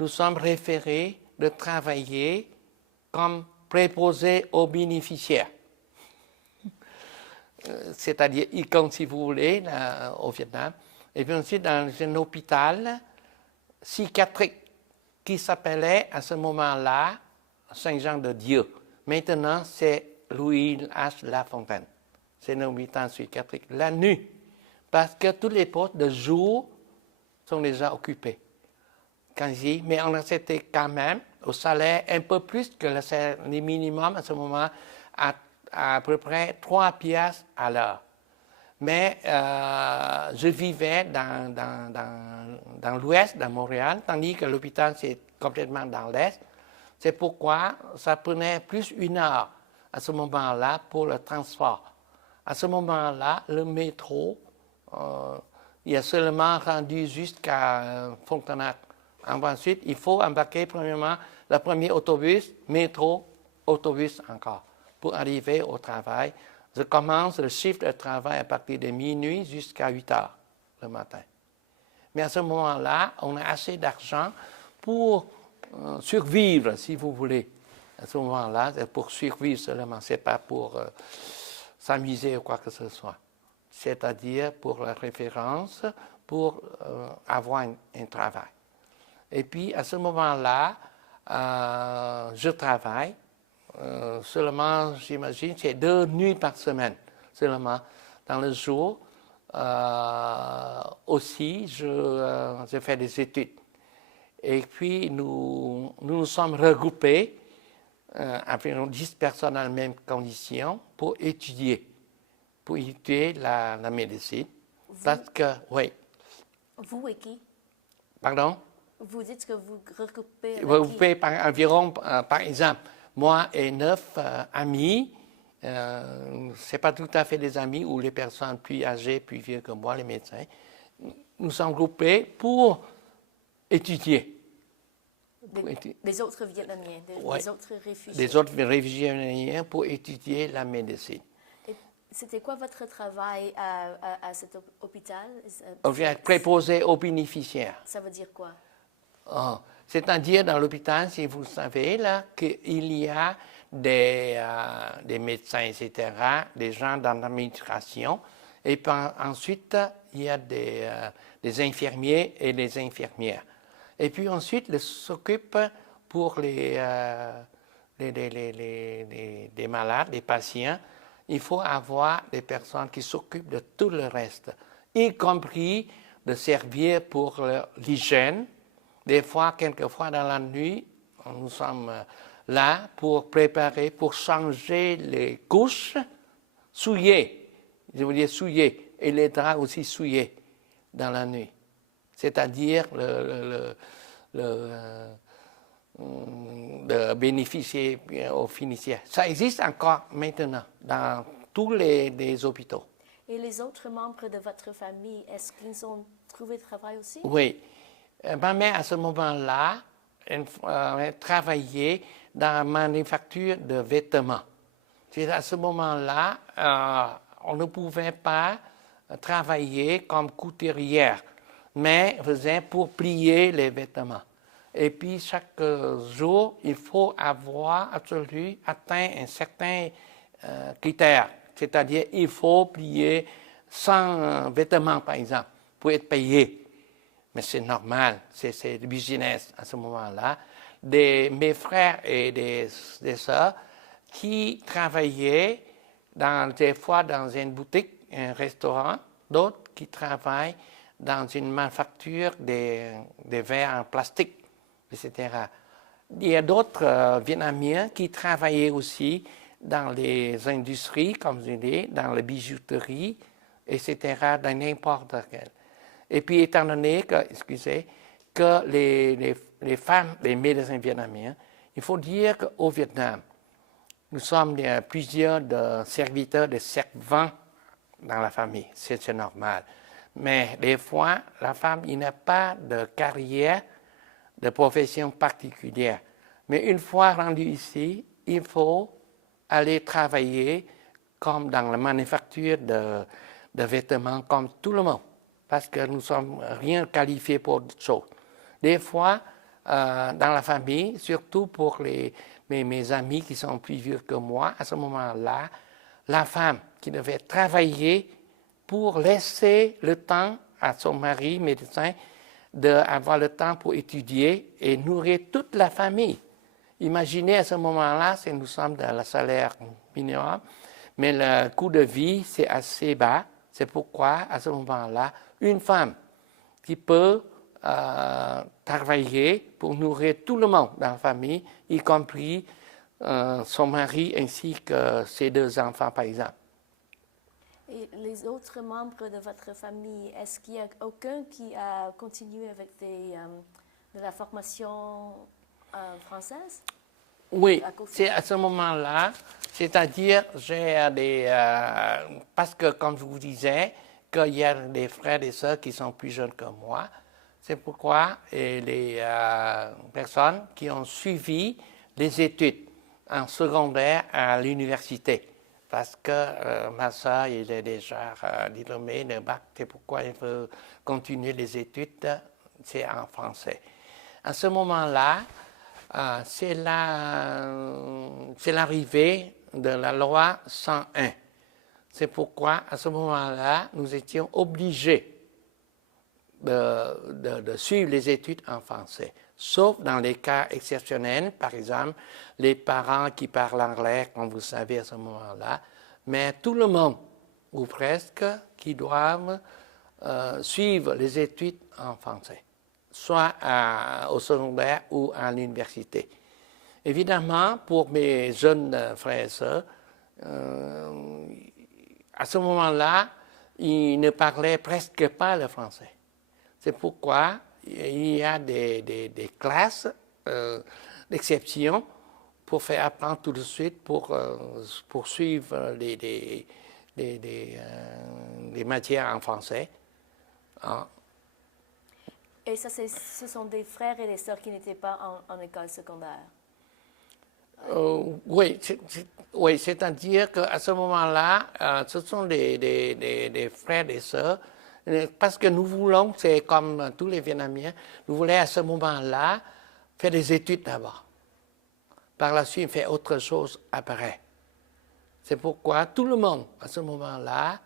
nous sommes référés de travailler comme préposés aux bénéficiaires. C'est-à-dire, comme si vous voulez, là, au Vietnam. Et puis ensuite, dans un hôpital psychiatrique qui s'appelait à ce moment-là Saint-Jean-de-Dieu. Maintenant, c'est Louis H. Lafontaine. C'est un hôpital psychiatrique la nuit. Parce que tous les postes de jour sont déjà occupés. Mais on acceptait quand même au salaire un peu plus que le minimum à ce moment, à peu près 3 piastres à l'heure. Mais je vivais dans l'ouest de Montréal, tandis que l'hôpital c'est complètement dans l'est. C'est pourquoi ça prenait plus 1 heure à ce moment-là pour le transport. À ce moment-là, le métro, il a seulement rendu jusqu'à Frontenac. Ensuite, il faut embarquer premièrement le premier autobus, métro, autobus encore, pour arriver au travail. Je commence le chiffre de travail à partir de minuit jusqu'à 8 heures le matin. Mais à ce moment-là, on a assez d'argent pour survivre, si vous voulez. À ce moment-là, c'est pour survivre seulement, ce n'est pas pour s'amuser ou quoi que ce soit. C'est-à-dire pour la référence, pour avoir un travail. Et puis, à ce moment-là, je travaille. Seulement, j'imagine, c'est 2 nuits par semaine, seulement. Dans le jour, aussi, je fais des études. Et puis, nous sommes regroupés, environ 10 personnes dans les mêmes conditions, pour étudier la médecine. Parce que, oui. Vous et qui? Pardon? Vous dites que vous regroupez avec Vous qui? pouvez, environ, par exemple, moi et 9 amis, ce n'est pas tout à fait des amis ou les personnes plus âgées, plus vieux que moi, les médecins, nous sommes groupés pour étudier. Des autres Vietnamiens, des autres réfugiés. Des autres réfugiés vietnamiens pour étudier la médecine. Et c'était quoi votre travail à cet hôpital? On vient préposé aux bénéficiaires. Ça veut dire quoi? C'est-à-dire dans l'hôpital, si vous savez, là, qu'il y a des médecins, etc., des gens dans l'administration, et puis ensuite, il y a des infirmiers et des infirmières. Et puis ensuite, ils s'occupent pour des malades, des patients. Il faut avoir des personnes qui s'occupent de tout le reste, y compris de servir pour l'hygiène. Des fois, quelquefois dans la nuit, nous sommes là pour préparer, pour changer les couches souillées. Je veux dire souillées, et les draps aussi souillés dans la nuit. C'est-à-dire de bénéficier aux finiciers. Ça existe encore maintenant dans tous les hôpitaux. Et les autres membres de votre famille, est-ce qu'ils ont trouvé travail aussi? Oui. Ma mère, à ce moment-là, elle travaillait dans la manufacture de vêtements. C'est à ce moment-là, on ne pouvait pas travailler comme couturière, mais faisait pour plier les vêtements. Et puis chaque jour, il faut avoir absolument atteint un certain critère, c'est-à-dire il faut plier 100 vêtements par exemple pour être payé. Mais c'est normal, c'est le business à ce moment-là. Mes frères et des sœurs qui travaillaient des fois dans une boutique, un restaurant, d'autres qui travaillent dans une manufacture des verres en plastique, etc. Il y a d'autres Vietnamiens qui travaillaient aussi dans les industries, comme je dis, dans la bijouterie, etc., dans n'importe quel. Et puis, étant donné que les femmes, les médecins vietnamiens, il faut dire qu'au Vietnam, nous sommes plusieurs serviteurs, de servants dans la famille, c'est normal. Mais des fois, la femme, il n'a pas de carrière, de profession particulière. Mais une fois rendu ici, il faut aller travailler comme dans la manufacture de vêtements, comme tout le monde, parce que nous ne sommes rien qualifiés pour d'autres choses. Des fois, dans la famille, surtout pour mes amis qui sont plus vieux que moi, à ce moment-là, la femme qui devait travailler pour laisser le temps à son mari médecin d'avoir le temps pour étudier et nourrir toute la famille. Imaginez à ce moment-là, si nous sommes dans le salaire minimum, mais le coût de vie, c'est assez bas. C'est pourquoi, à ce moment-là, une femme qui peut travailler pour nourrir tout le monde dans la famille, y compris son mari ainsi que ses 2 enfants, par exemple. Et les autres membres de votre famille, est-ce qu'il y a aucun qui a continué avec de la formation française? Oui, c'est à ce moment-là, c'est-à-dire j'ai parce que comme je vous disais, qu'il y a des frères et sœurs qui sont plus jeunes que moi, c'est pourquoi les personnes qui ont suivi les études en secondaire à l'université, parce que ma soeur il est déjà diplômée de bac, c'est pourquoi il veut continuer les études, c'est en français. À ce moment-là, c'est l'arrivée de la loi 101. C'est pourquoi, à ce moment-là, nous étions obligés de suivre les études en français, sauf dans les cas exceptionnels, par exemple, les parents qui parlent anglais, comme vous savez à ce moment-là, mais tout le monde, ou presque, qui doivent suivre les études en français, soit au secondaire ou à l'université. Évidemment, pour mes jeunes frères et sœurs, à ce moment-là, ils ne parlaient presque pas le français. C'est pourquoi il y a des classes d'exception pour faire apprendre tout de suite, pour suivre les matières en français. Hein. Et ça, ce sont des frères et des sœurs qui n'étaient pas en école secondaire? Oui, c'est-à-dire qu'à ce moment-là, ce sont des frères et sœurs, parce que nous voulons, c'est comme tous les Vietnamiens, nous voulons à ce moment-là faire des études d'abord. Par la suite, faire autre chose après. C'est pourquoi tout le monde, à ce moment-là,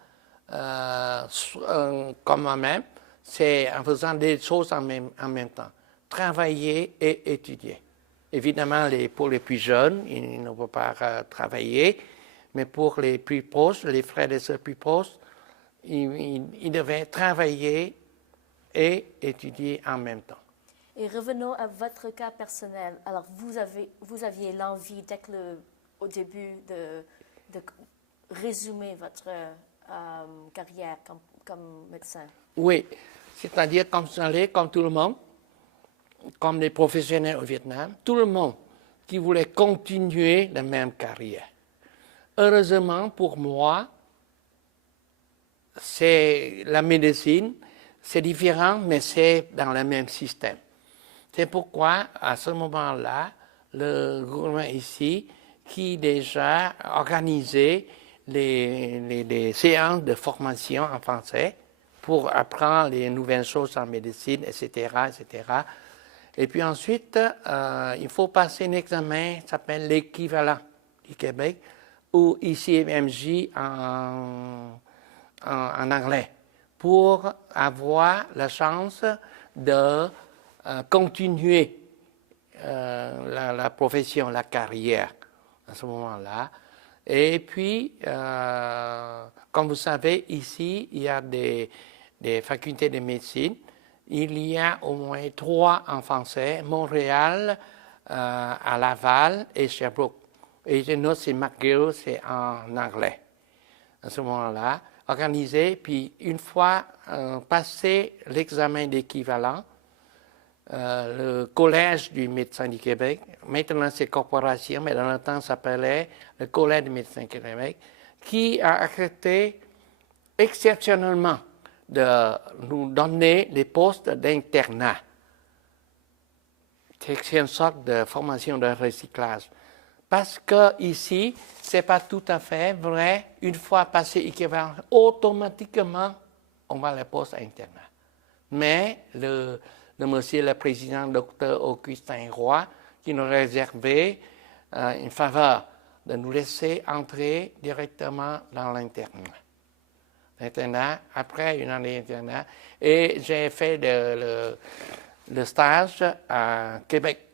comme moi-même, c'est en faisant des choses en même temps. Travailler et étudier. Évidemment, pour les plus jeunes, ils ne peuvent pas travailler, mais pour les plus proches, les frères et sœurs plus proches, ils devaient travailler et étudier en même temps. Et revenons à votre cas personnel. Alors, vous aviez l'envie, au début, de résumer votre carrière comme médecin. Oui, c'est-à-dire comme tout le monde, comme les professionnels au Vietnam, tout le monde qui voulait continuer la même carrière. Heureusement pour moi, c'est la médecine, c'est différent, mais c'est dans le même système. C'est pourquoi, à ce moment-là, le gouvernement ici, qui déjà organisait les séances de formation en français pour apprendre les nouvelles choses en médecine, etc., etc. Et puis ensuite, il faut passer un examen qui s'appelle l'équivalent du Québec, ou ICMJ en anglais, pour avoir la chance de continuer la profession, la carrière à ce moment-là. Et puis, comme vous savez, ici, il y a des facultés de médecine. Il y a au moins 3 en français, Montréal, à Laval et Sherbrooke. Et une autre, c'est McGill, c'est en anglais. À ce moment-là, organisé, puis une fois passé l'examen d'équivalent, le Collège du médecin du Québec, maintenant c'est corporation, mais dans le temps ça s'appelait le Collège du médecin du Québec, qui a accepté exceptionnellement de nous donner les postes d'internat. C'est une sorte de formation de recyclage. Parce que ici, ce n'est pas tout à fait vrai. Une fois passé équivalent, automatiquement, on va le poste internat. Mais le monsieur le président, Dr. Augustin Roy, qui nous réservait une faveur de nous laisser entrer directement dans l'internat. L'internat, après une année d'internat, et j'ai fait le stage à Québec,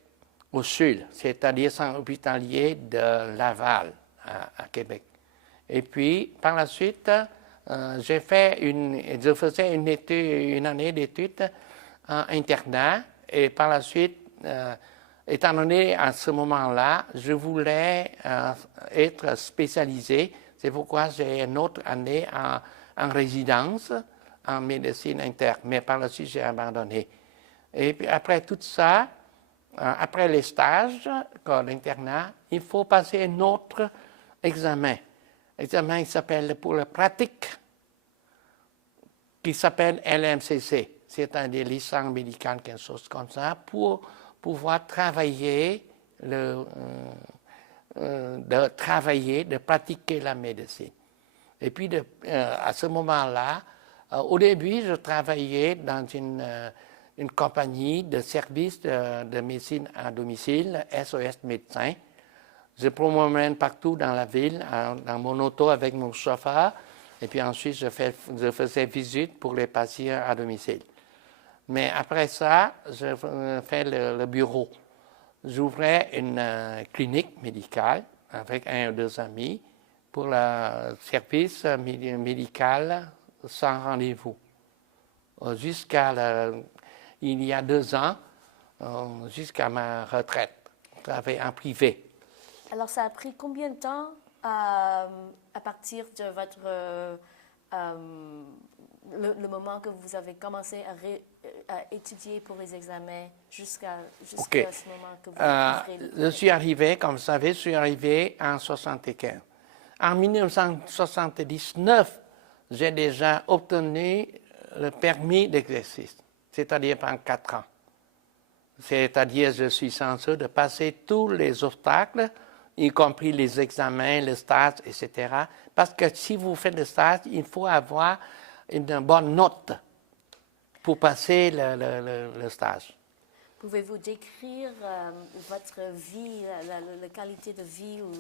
au sud, c'est-à-dire centre hospitalier de Laval, à Québec. Et puis, par la suite, je faisais une année d'études en internat, et par la suite, étant donné à ce moment-là, je voulais être spécialisé. C'est pourquoi j'ai une autre année en résidence en médecine interne, mais par la suite, j'ai abandonné. Et puis après tout ça, après les stages, l'internat, il faut passer un autre examen. L'examen qui s'appelle pour la pratique, qui s'appelle LMCC, c'est-à-dire licence médicale, quelque chose comme ça, pour pouvoir travailler, de pratiquer la médecine. Et puis, à ce moment-là, au début, je travaillais dans une compagnie de services de médecine à domicile, SOS Médecins. Je promène partout dans la ville, dans mon auto avec mon chauffeur, et puis ensuite je faisais visite pour les patients à domicile. Mais après ça, je fais le bureau. J'ouvrais une clinique médicale avec 1 ou 2 amis pour le service médical sans rendez-vous. Il y a 2 ans, jusqu'à ma retraite, je travaillais en privé. Alors, ça a pris combien de temps à partir de le moment que vous avez commencé à étudier pour les examens jusqu'à ce moment que vous ouvrez je suis arrivé, comme vous savez, en 1975. En 1979, j'ai déjà obtenu le permis d'exercice, c'est-à-dire pendant 4 ans. C'est-à-dire, je suis censé de passer tous les obstacles, y compris les examens, le stage, etc. Parce que si vous faites le stage, il faut avoir une bonne note pour passer le stage. Pouvez-vous décrire votre vie, la qualité de vie ou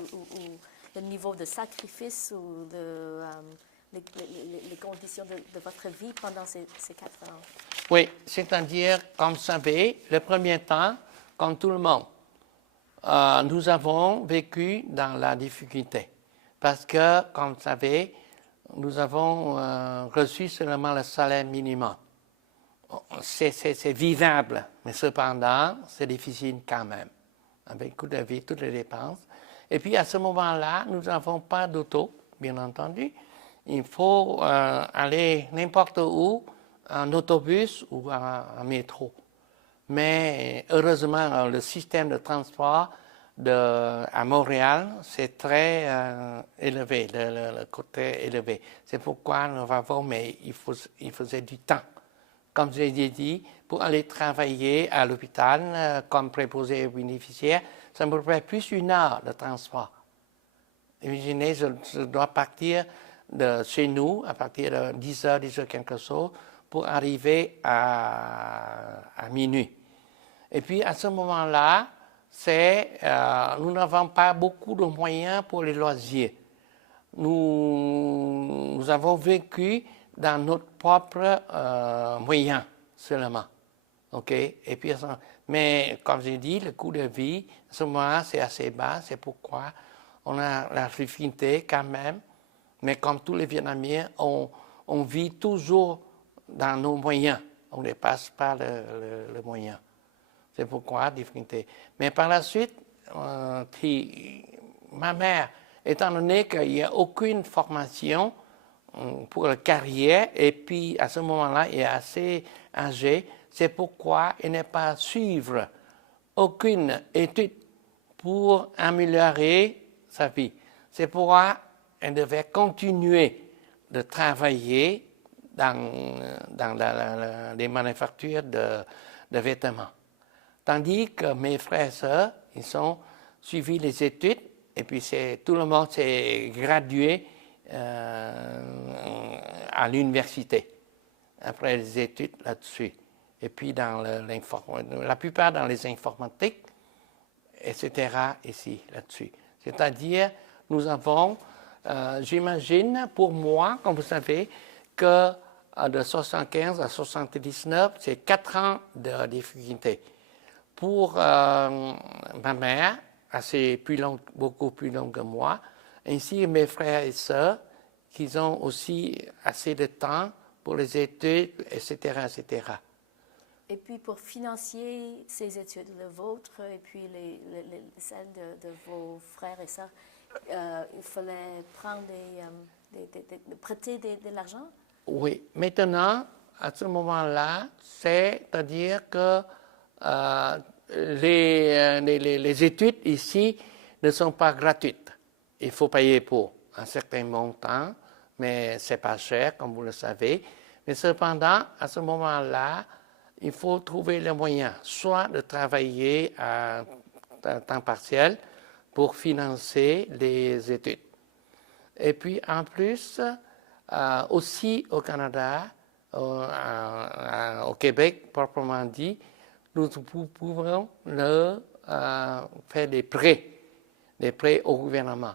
le niveau de sacrifice ou les conditions de votre vie pendant ces 4 ans? Oui, c'est-à-dire, comme vous savez, le premier temps, comme tout le monde, nous avons vécu dans la difficulté. Parce que, comme vous savez, nous avons reçu seulement le salaire minimum. C'est vivable, mais cependant, c'est difficile quand même, avec le coût de vie, toutes les dépenses. Et puis, à ce moment-là, nous n'avons pas d'auto, bien entendu. Il faut aller n'importe où, en autobus ou en métro. Mais heureusement, le système de transport à Montréal, c'est très élevé, le côté élevé. C'est pourquoi nous avons, mais il faisait du temps. Comme je l'ai dit, pour aller travailler à l'hôpital comme préposé aux bénéficiaires, ça me ferait plus d'1 heure de transport. Imaginez, je dois partir de chez nous à partir de 10h, 10h quelque chose, pour arriver à minuit. Et puis à ce moment-là, nous n'avons pas beaucoup de moyens pour les loisirs. Nous avons vécu dans notre propre moyen seulement. Okay? Et puis, mais comme j'ai dit, le coût de vie, à ce moment-là, c'est assez bas. C'est pourquoi on a la difficulté quand même. Mais comme tous les Vietnamiens, on vit toujours dans nos moyens. On ne dépasse pas le moyen. C'est pourquoi difficulté. Mais par la suite, ma mère, étant donné qu'il n'y a aucune formation pour la carrière, et puis à ce moment-là, elle est assez âgée, c'est pourquoi elle n'est pas suivre aucune étude pour améliorer sa vie. C'est pourquoi elle devait continuer de travailler dans les manufactures de vêtements. Tandis que mes frères et sœurs, ils ont suivi les études et puis tout le monde s'est gradué à l'université après les études là-dessus. Et puis la plupart dans les informatiques, etc. ici, là-dessus. C'est-à-dire, nous avons, j'imagine, pour moi, comme vous savez, que de 75 à 79, c'est 4 ans de difficulté. Pour ma mère, beaucoup plus long que moi, ainsi que mes frères et sœurs, qui ont aussi assez de temps pour les études, etc., etc. Et puis pour financer ces études, les vôtres et puis celles de vos frères et sœurs, il fallait prendre prêter de l'argent? Oui. Maintenant, à ce moment-là, c'est-à-dire que les études ici ne sont pas gratuites. Il faut payer pour un certain montant, mais ce n'est pas cher, comme vous le savez. Mais cependant, à ce moment-là, il faut trouver les moyens, soit de travailler à temps partiel pour financer les études. Et puis, en plus, aussi au Canada, au Québec, proprement dit, nous pouvons faire des prêts au gouvernement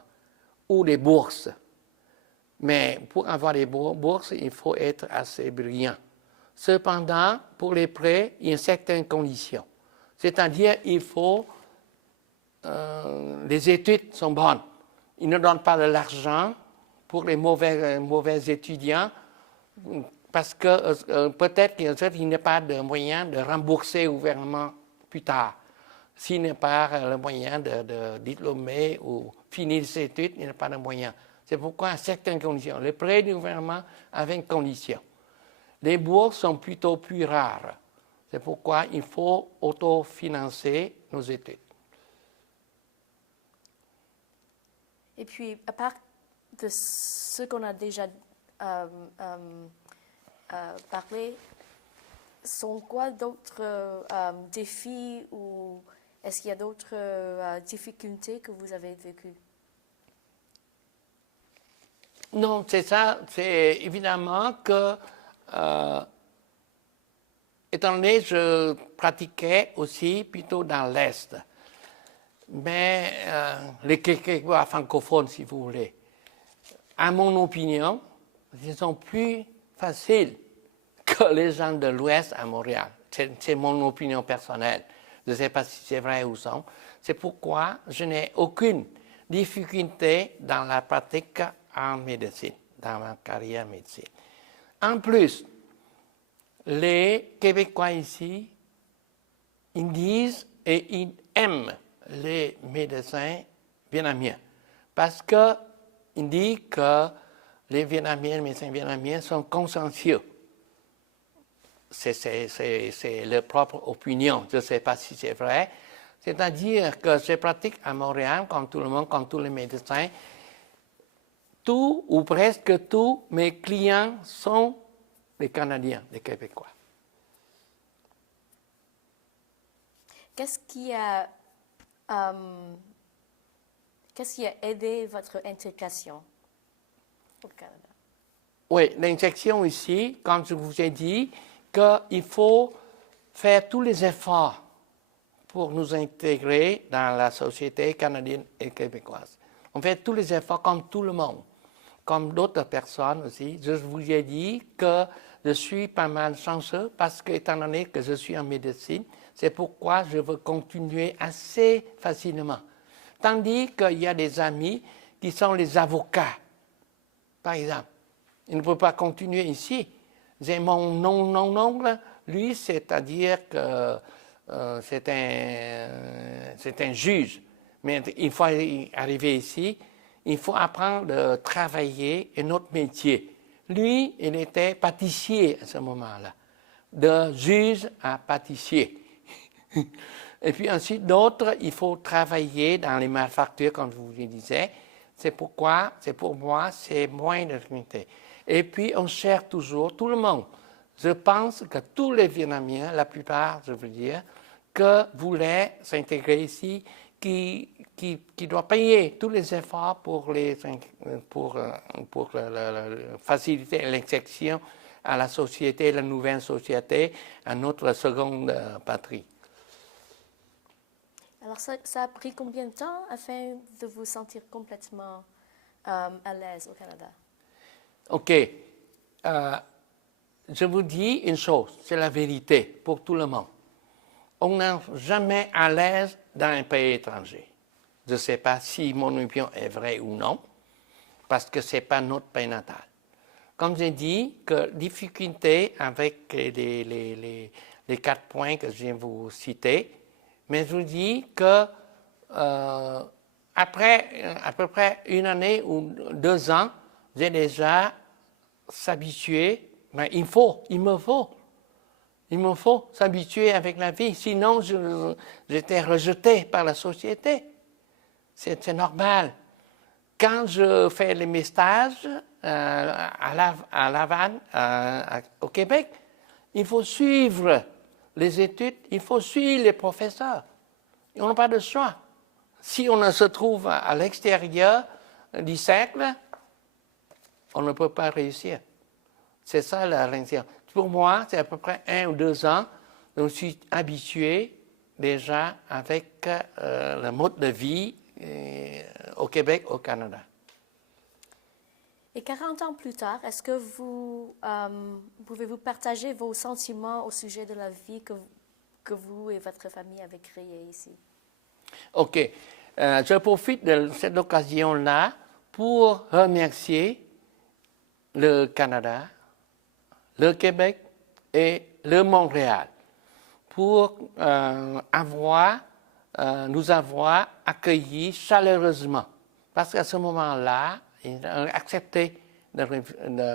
ou des bourses. Mais pour avoir des bourses, il faut être assez brillant. Cependant, pour les prêts, il y a certaines conditions. C'est-à-dire, les études sont bonnes. Ils ne donnent pas de l'argent pour les mauvais étudiants parce que peut-être qu'il n'y a pas de moyen de rembourser au gouvernement plus tard. S'il n'y a pas le moyen de diplômer ou finir ses études, il n'y a pas de moyen. C'est pourquoi, à certaines conditions, les prêts du gouvernement avec conditions. Les bourses sont plutôt plus rares. C'est pourquoi il faut autofinancer nos études. Et puis, à part de ce qu'on a déjà parlé, sont quoi d'autres défis ou est-ce qu'il y a d'autres difficultés que vous avez vécues? Non, c'est ça. C'est évidemment que, étant donné que je pratiquais aussi plutôt dans l'Est, mais les Québécois francophones, si vous voulez, à mon opinion, ils sont plus faciles que les gens de l'Ouest à Montréal. C'est mon opinion personnelle. Je ne sais pas si c'est vrai ou non. C'est pourquoi je n'ai aucune difficulté dans la pratique en médecine, dans ma carrière en médecine. En plus, les Québécois ici, ils disent et ils aiment les médecins vietnamiens parce qu'ils disent que les médecins vietnamiens sont consciencieux. C'est leur propre opinion. Je ne sais pas si c'est vrai. C'est-à-dire que je pratique à Montréal, comme tout le monde, comme tous les médecins. Tout ou presque tous mes clients sont des Canadiens, des Québécois. Qu'est-ce qui a aidé votre intégration au Canada? Oui, l'intégration ici, comme je vous ai dit, qu'il faut faire tous les efforts pour nous intégrer dans la société canadienne et québécoise. On fait tous les efforts comme tout le monde, comme d'autres personnes aussi. Je vous ai dit que je suis pas mal chanceux parce que, étant donné que je suis en médecine, c'est pourquoi je veux continuer assez facilement. Tandis qu'il y a des amis qui sont les avocats, par exemple. Ils ne peuvent pas continuer ici. J'ai mon oncle, lui, c'est-à-dire que c'est un juge. Mais il faut arriver ici, il faut apprendre à travailler un autre métier. Lui, il était pâtissier à ce moment-là, de juge à pâtissier. Et puis ensuite, d'autres, il faut travailler dans les manufactures, comme je vous le disais. C'est pour moi, c'est moins de dignité. Et puis, on cherche toujours, tout le monde. Je pense que tous les Vietnamiens, la plupart, je veux dire, que voulaient s'intégrer ici, qui doivent payer tous les efforts pour faciliter l'insertion à la société, la nouvelle société, à notre seconde patrie. Alors, ça a pris combien de temps afin de vous sentir complètement à l'aise au Canada? OK. Je vous dis une chose, c'est la vérité pour tout le monde. On n'est jamais à l'aise dans un pays étranger. Je ne sais pas si mon opinion est vraie ou non, parce que ce n'est pas notre pays natal. Comme j'ai dit, que difficulté avec les 4 points que je viens de vous citer, mais je vous dis que après à peu près 1 année ou 2 ans, j'ai déjà s'habitué, mais il me faut s'habituer avec la vie, sinon j'étais rejeté par la société. C'est normal. Quand je fais mes stages à Laval, au Québec, il faut suivre les études, il faut suivre les professeurs. On n'a pas de choix. Si on se trouve à l'extérieur du cercle, on ne peut pas réussir. C'est ça la réussite. Pour moi, c'est à peu près 1 ou 2 ans. Je me suis habitué déjà avec le mode de vie au Québec, au Canada. Et 40 ans plus tard, est-ce que pouvez-vous partager vos sentiments au sujet de la vie que vous et votre famille avez créée ici? OK. Je profite de cette occasion-là pour remercier le Canada, le Québec et le Montréal pour nous avoir accueillis chaleureusement. Parce qu'à ce moment-là, ils ont accepté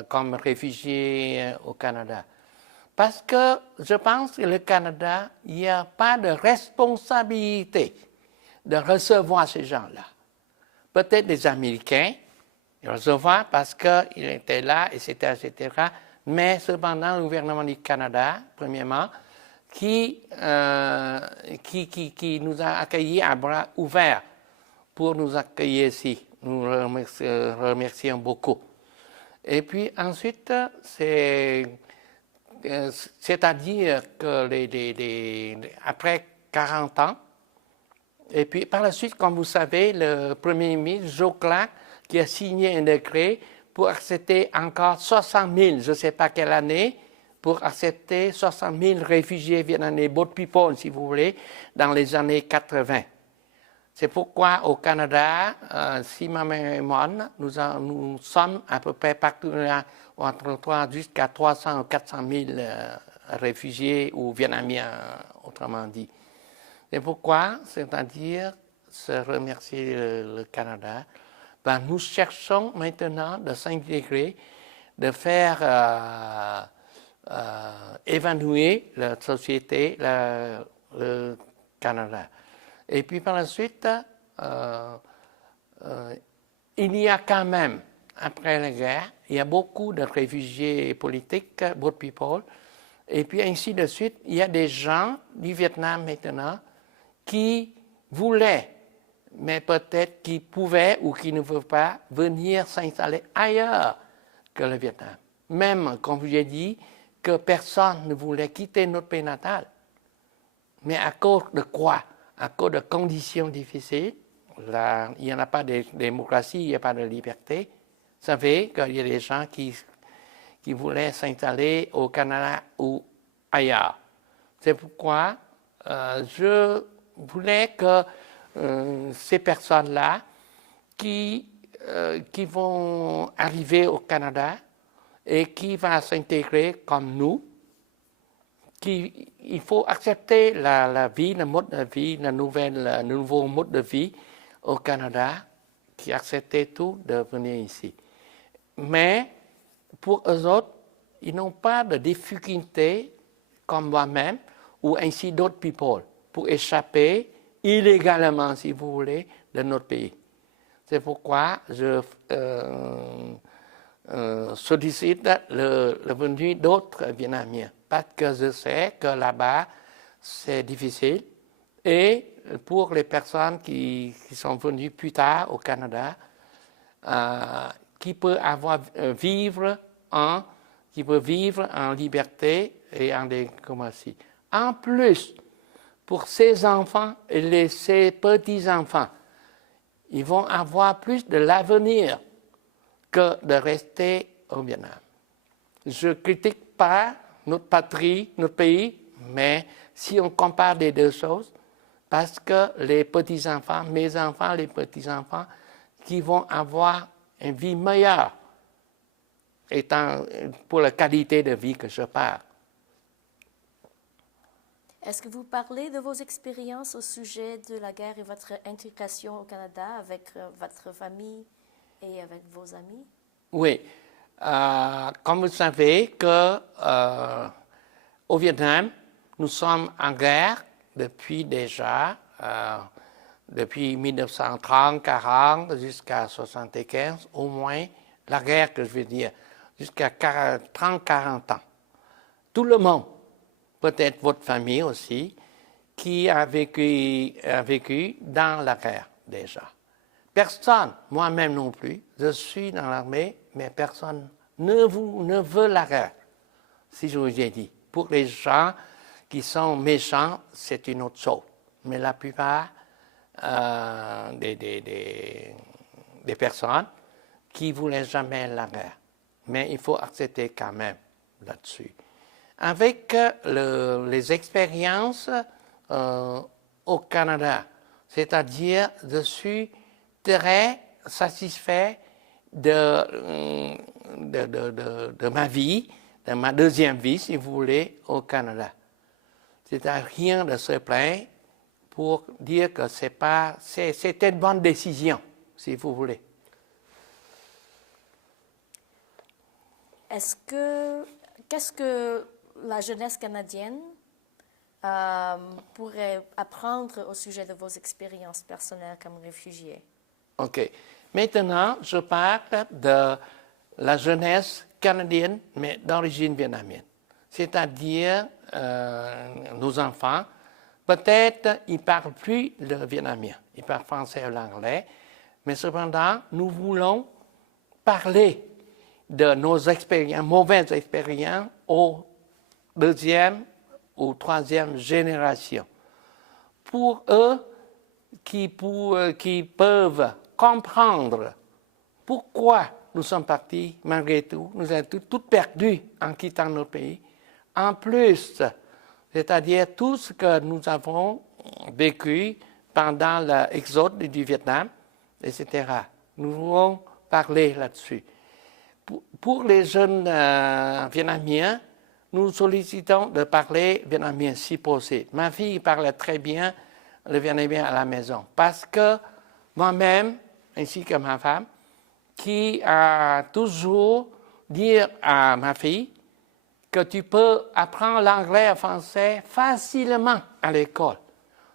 comme réfugiés au Canada. Parce que je pense que le Canada, il n'y a pas de responsabilité de recevoir ces gens-là. Peut-être les Américains, ils recevoir parce qu'ils étaient là, etc., mais cependant, le gouvernement du Canada, premièrement, qui nous a accueillis à bras ouverts pour nous accueillir ici. Nous remercions beaucoup. Et puis ensuite, c'est-à-dire que après 40 ans, et puis par la suite, comme vous savez, le Premier ministre, Joe Clark, qui a signé un décret pour accepter encore 60 000, je ne sais pas quelle année, pour accepter 60 000 réfugiés vietnamiens, boat people, si vous voulez, dans les années 80. C'est pourquoi au Canada, si ma mémoire, nous sommes à peu près partout entre jusqu'à 300 ou 400 000 réfugiés ou Vietnamiens, autrement dit. C'est pourquoi, c'est-à-dire se remercier le Canada, ben, nous cherchons maintenant de s'intégrer, de faire évanouir la société, le Canada. Et puis par la suite, il y a quand même, après la guerre, il y a beaucoup de réfugiés politiques, boat people, et puis ainsi de suite, il y a des gens du Vietnam maintenant qui voulaient mais peut-être qui pouvaient ou qui ne peuvent pas venir s'installer ailleurs que le Vietnam. Même, comme j'ai dit, que personne ne voulait quitter notre pays natal. Mais à cause de quoi? À cause de conditions difficiles. Là, il n'y en a pas de démocratie, il n'y a pas de liberté. Vous savez qu'il y a des gens qui voulaient s'installer au Canada ou ailleurs. C'est pourquoi je voulais que ces personnes-là qui vont arriver au Canada et qui vont s'intégrer comme nous, il faut accepter la vie, le mode de vie, le nouveau mode de vie au Canada, qui acceptait tout de venir ici. Mais pour eux autres, ils n'ont pas de difficulté comme moi-même ou ainsi d'autres people pour échapper illégalement, si vous voulez, de notre pays. C'est pourquoi je sollicite le venu d'autres Vietnamiens, parce que je sais que là-bas, c'est difficile. Et pour les personnes qui sont venues plus tard au Canada, qui peuvent vivre en liberté et en démocratie. En plus, pour ces enfants et ces petits-enfants, ils vont avoir plus de l'avenir que de rester au Vietnam. Je ne critique pas notre patrie, notre pays, mais si on compare les deux choses, parce que les petits-enfants, mes enfants, les petits-enfants, qui vont avoir une vie meilleure, pour la qualité de vie que je parle. Est-ce que vous parlez de vos expériences au sujet de la guerre et votre intégration au Canada avec votre famille et avec vos amis? Oui. Comme vous savez que au Vietnam, nous sommes en guerre depuis déjà, depuis 1930-40 jusqu'à 1975, au moins, la guerre que je veux dire, jusqu'à 30-40 ans. Tout le monde, peut-être votre famille aussi, qui a vécu dans la guerre déjà. Personne, moi-même non plus, je suis dans l'armée, mais personne ne veut la guerre, si je vous ai dit. Pour les gens qui sont méchants, c'est une autre chose. Mais la plupart des personnes qui ne voulaient jamais la guerre. Mais il faut accepter quand même là-dessus. Avec les expériences au Canada, c'est-à-dire je suis très satisfait de ma vie, de ma deuxième vie, si vous voulez, au Canada. C'est à rien de se plaindre pour dire que c'était une bonne décision, si vous voulez. Qu'est-ce que la jeunesse canadienne pourrait apprendre au sujet de vos expériences personnelles comme réfugiés? OK. Maintenant, je parle de la jeunesse canadienne, mais d'origine vietnamienne. C'est-à-dire, nos enfants, peut-être ils ne parlent plus le vietnamien, ils parlent français ou l'anglais, mais cependant, nous voulons parler de nos expériences, mauvaises expériences aux deuxième ou troisième génération. Pour eux, qui peuvent comprendre pourquoi nous sommes partis malgré tout, nous avons tout perdu en quittant notre pays. En plus, c'est-à-dire tout ce que nous avons vécu pendant l'exode du Vietnam, etc. Nous voulons parler là-dessus. Pour les jeunes Vietnamiens, nous sollicitons de parler vietnamien si possible. Ma fille parle très bien le vietnamien à la maison parce que moi-même, ainsi que ma femme, qui a toujours dit à ma fille que tu peux apprendre l'anglais et le français facilement à l'école.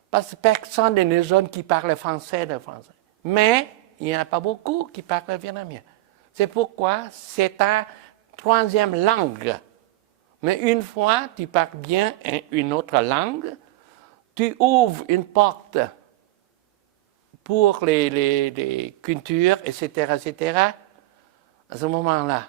Parce que personne de nos jeunes qui parle français. Mais il n'y en a pas beaucoup qui parlent le vietnamien. C'est pourquoi c'est ta troisième langue. Mais une fois tu parles bien une autre langue, tu ouvres une porte pour les cultures, etc., etc., à ce moment-là,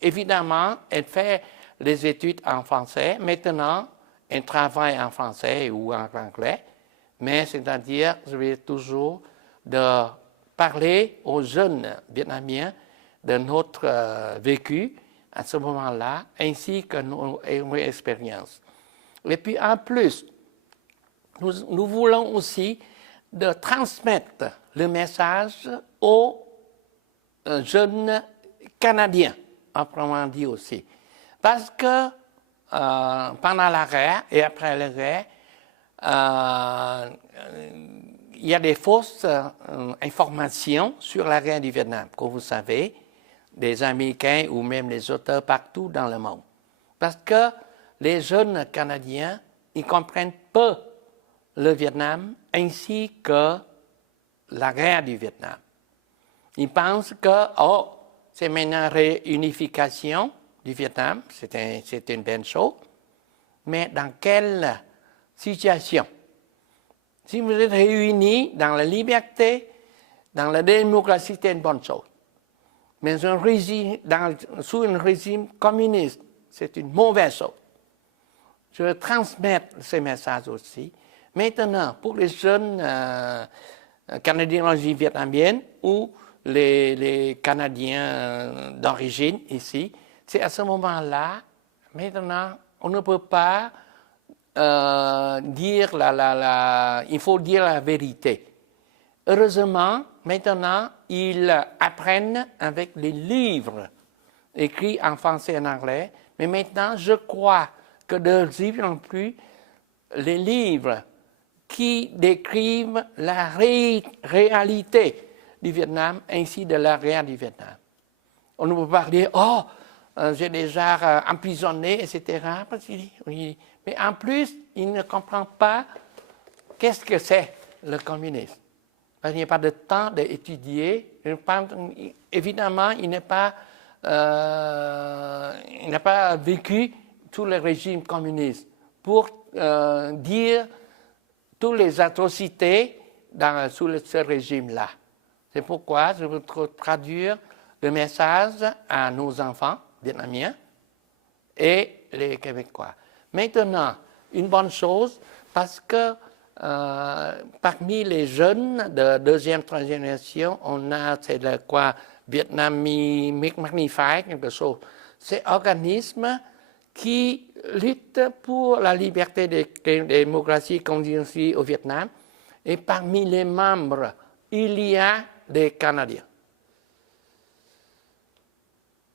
évidemment, elle fait les études en français. Maintenant, elle travaille en français ou en anglais. Mais c'est-à-dire, je vais toujours de parler aux jeunes Vietnamiens de notre vécu à ce moment-là, ainsi que nos expériences. Et puis en plus, nous voulons aussi de transmettre le message aux jeunes Canadiens, proprement dit aussi. Parce que pendant la guerre et après la guerre, il y a des fausses informations sur la guerre du Vietnam, comme vous savez, des Américains ou même les auteurs partout dans le monde. Parce que les jeunes Canadiens, ils comprennent peu le Vietnam ainsi que la guerre du Vietnam. Ils pensent que, c'est maintenant une réunification du Vietnam, c'est une bonne chose, mais dans quelle situation? Si vous êtes réunis dans la liberté, dans la démocratie, c'est une bonne chose. Mais sous un régime communiste, c'est une mauvaise chose. Je veux transmettre ces messages aussi. Maintenant, pour les jeunes Canadiens d'origine vietnamienne ou les Canadiens d'origine ici, c'est à ce moment-là, maintenant, on ne peut pas dire il faut dire la vérité. Heureusement, maintenant, ils apprennent avec les livres écrits en français et en anglais, mais maintenant, je crois que de plus en plus les livres qui décrivent la réalité du Vietnam ainsi de la guerre du Vietnam. On ne peut pas dire, j'ai déjà emprisonné, etc. Mais en plus, il ne comprend pas qu'est-ce que c'est le communisme. Parce qu'il n'y a pas de temps d'étudier. Évidemment, il n'a pas vécu tous les régimes communistes pour dire toutes les atrocités sous ce régime-là. C'est pourquoi je veux traduire le message à nos enfants vietnamiens et les Québécois. Maintenant, une bonne chose, parce que parmi les jeunes de deuxième, troisième génération, on a, Vietnam Magnify, quelque chose. C'est un organisme qui lutte pour la liberté des démocraties comme dit aussi au Vietnam. Et parmi les membres, il y a des Canadiens.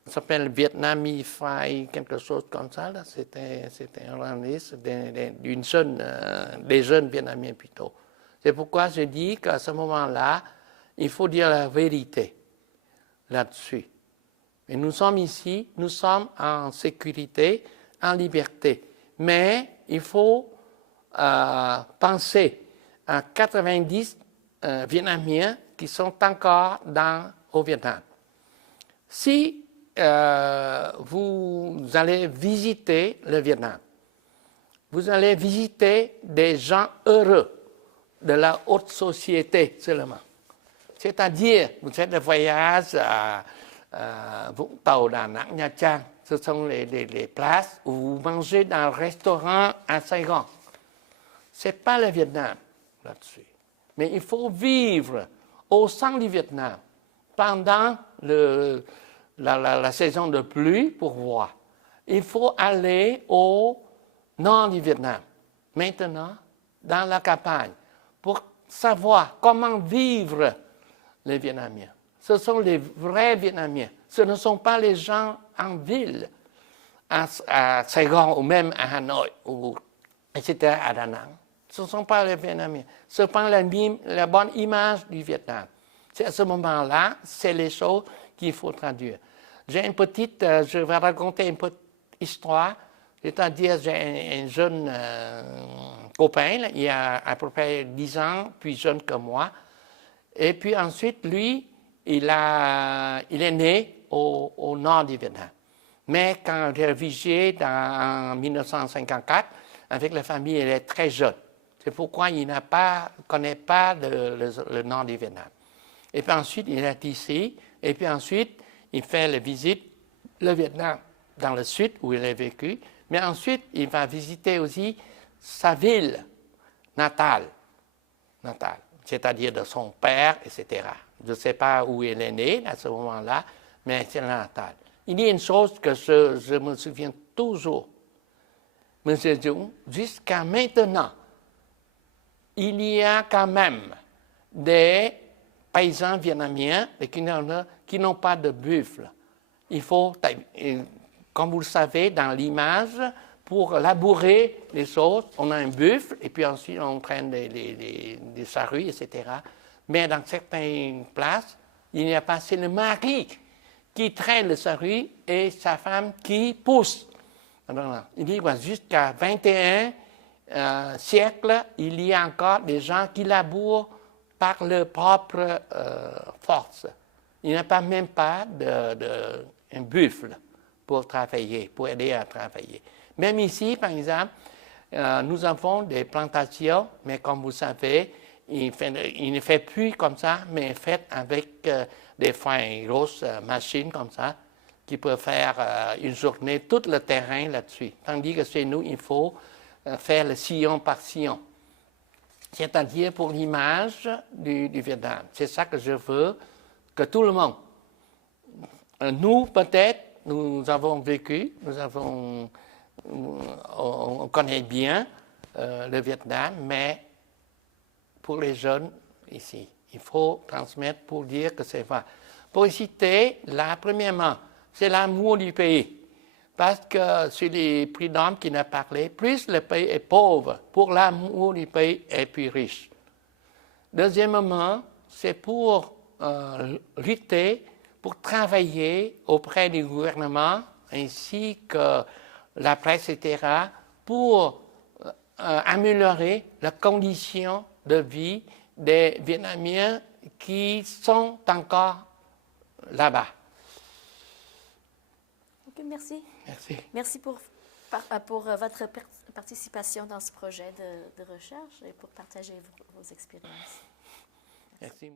Ça s'appelle Vietnamify, quelque chose comme ça. C'était un organisme des jeunes Vietnamiens plutôt. C'est pourquoi je dis qu'à ce moment-là, il faut dire la vérité là-dessus. Et nous sommes ici, nous sommes en sécurité, en liberté. Mais il faut penser à 90 Vietnamiens qui sont encore au Vietnam. Si vous allez visiter le Vietnam, vous allez visiter des gens heureux de la haute société seulement. C'est-à-dire, vous faites des voyages à Vũng Tàu, Đà Nẵng, Nha Trang. Ce sont les places où vous mangez dans un restaurant à Saigon. Ce n'est pas le Vietnam là-dessus. Mais il faut vivre au sein du Vietnam pendant la saison de pluie pour voir. Il faut aller au nord du Vietnam, maintenant, dans la campagne, pour savoir comment vivre les Vietnamiens. Ce sont les vrais Vietnamiens. Ce ne sont pas les gens en ville, à Saigon ou même à Hanoï, etc., à Da Nang. Ce ne sont pas les Vietnamiens. Ce n'est pas la bonne image du Vietnam. C'est à ce moment-là, c'est les choses qu'il faut traduire. Je vais raconter une petite histoire, c'est-à-dire j'ai un jeune copain, là, il a à peu près 10 ans, plus jeune que moi, et puis ensuite, lui, il est né au nord du Vietnam. Mais quand j'ai réfugié en 1954, avec la famille, elle est très jeune. C'est pourquoi il ne connaît pas le nord du Vietnam. Et puis ensuite, il est ici, et puis ensuite, il fait la visite, le Vietnam, dans le sud où il a vécu, mais ensuite, il va visiter aussi sa ville natale, c'est-à-dire de son père, etc. Je ne sais pas où il est né à ce moment-là, mais c'est le natal. Il y a une chose que je me souviens toujours. M. Dung, jusqu'à maintenant, il y a quand même des paysans vietnamiens qui n'ont pas de buffle. Il faut, comme vous le savez, dans l'image, pour labourer les choses, on a un buffle et puis ensuite on traîne des charrues, etc. Mais dans certaines places, il n'y a pas, c'est le mari qui traîne le charrue et sa femme qui pousse. Alors, il dit que jusqu'à 21 siècles, il y a encore des gens qui labourent par leur propre force. Il n'y a pas même pas un buffle pour travailler, pour aider à travailler. Même ici, par exemple, nous avons des plantations, mais comme vous savez, il ne fait plus comme ça, mais fait avec des fins grosses machines comme ça, qui peuvent faire une journée tout le terrain là-dessus. Tandis que chez nous, il faut faire le sillon par sillon. C'est-à-dire pour l'image du Vietnam. C'est ça que je veux que tout le monde. Nous, peut-être, nous avons vécu, on connaît bien le Vietnam, mais pour les jeunes ici, il faut transmettre pour dire que c'est vrai. Pour citer, là, premièrement, c'est l'amour du pays. Parce que sur les prud'hommes qui nous parlé, plus le pays est pauvre, pour l'amour du pays est plus riche. Deuxièmement, c'est pour lutter, pour travailler auprès du gouvernement ainsi que la presse, etc., pour améliorer la condition de vie des Vietnamiens qui sont encore là-bas. Ok, merci. Merci. Merci pour votre participation dans ce projet de recherche et pour partager vos expériences. Merci.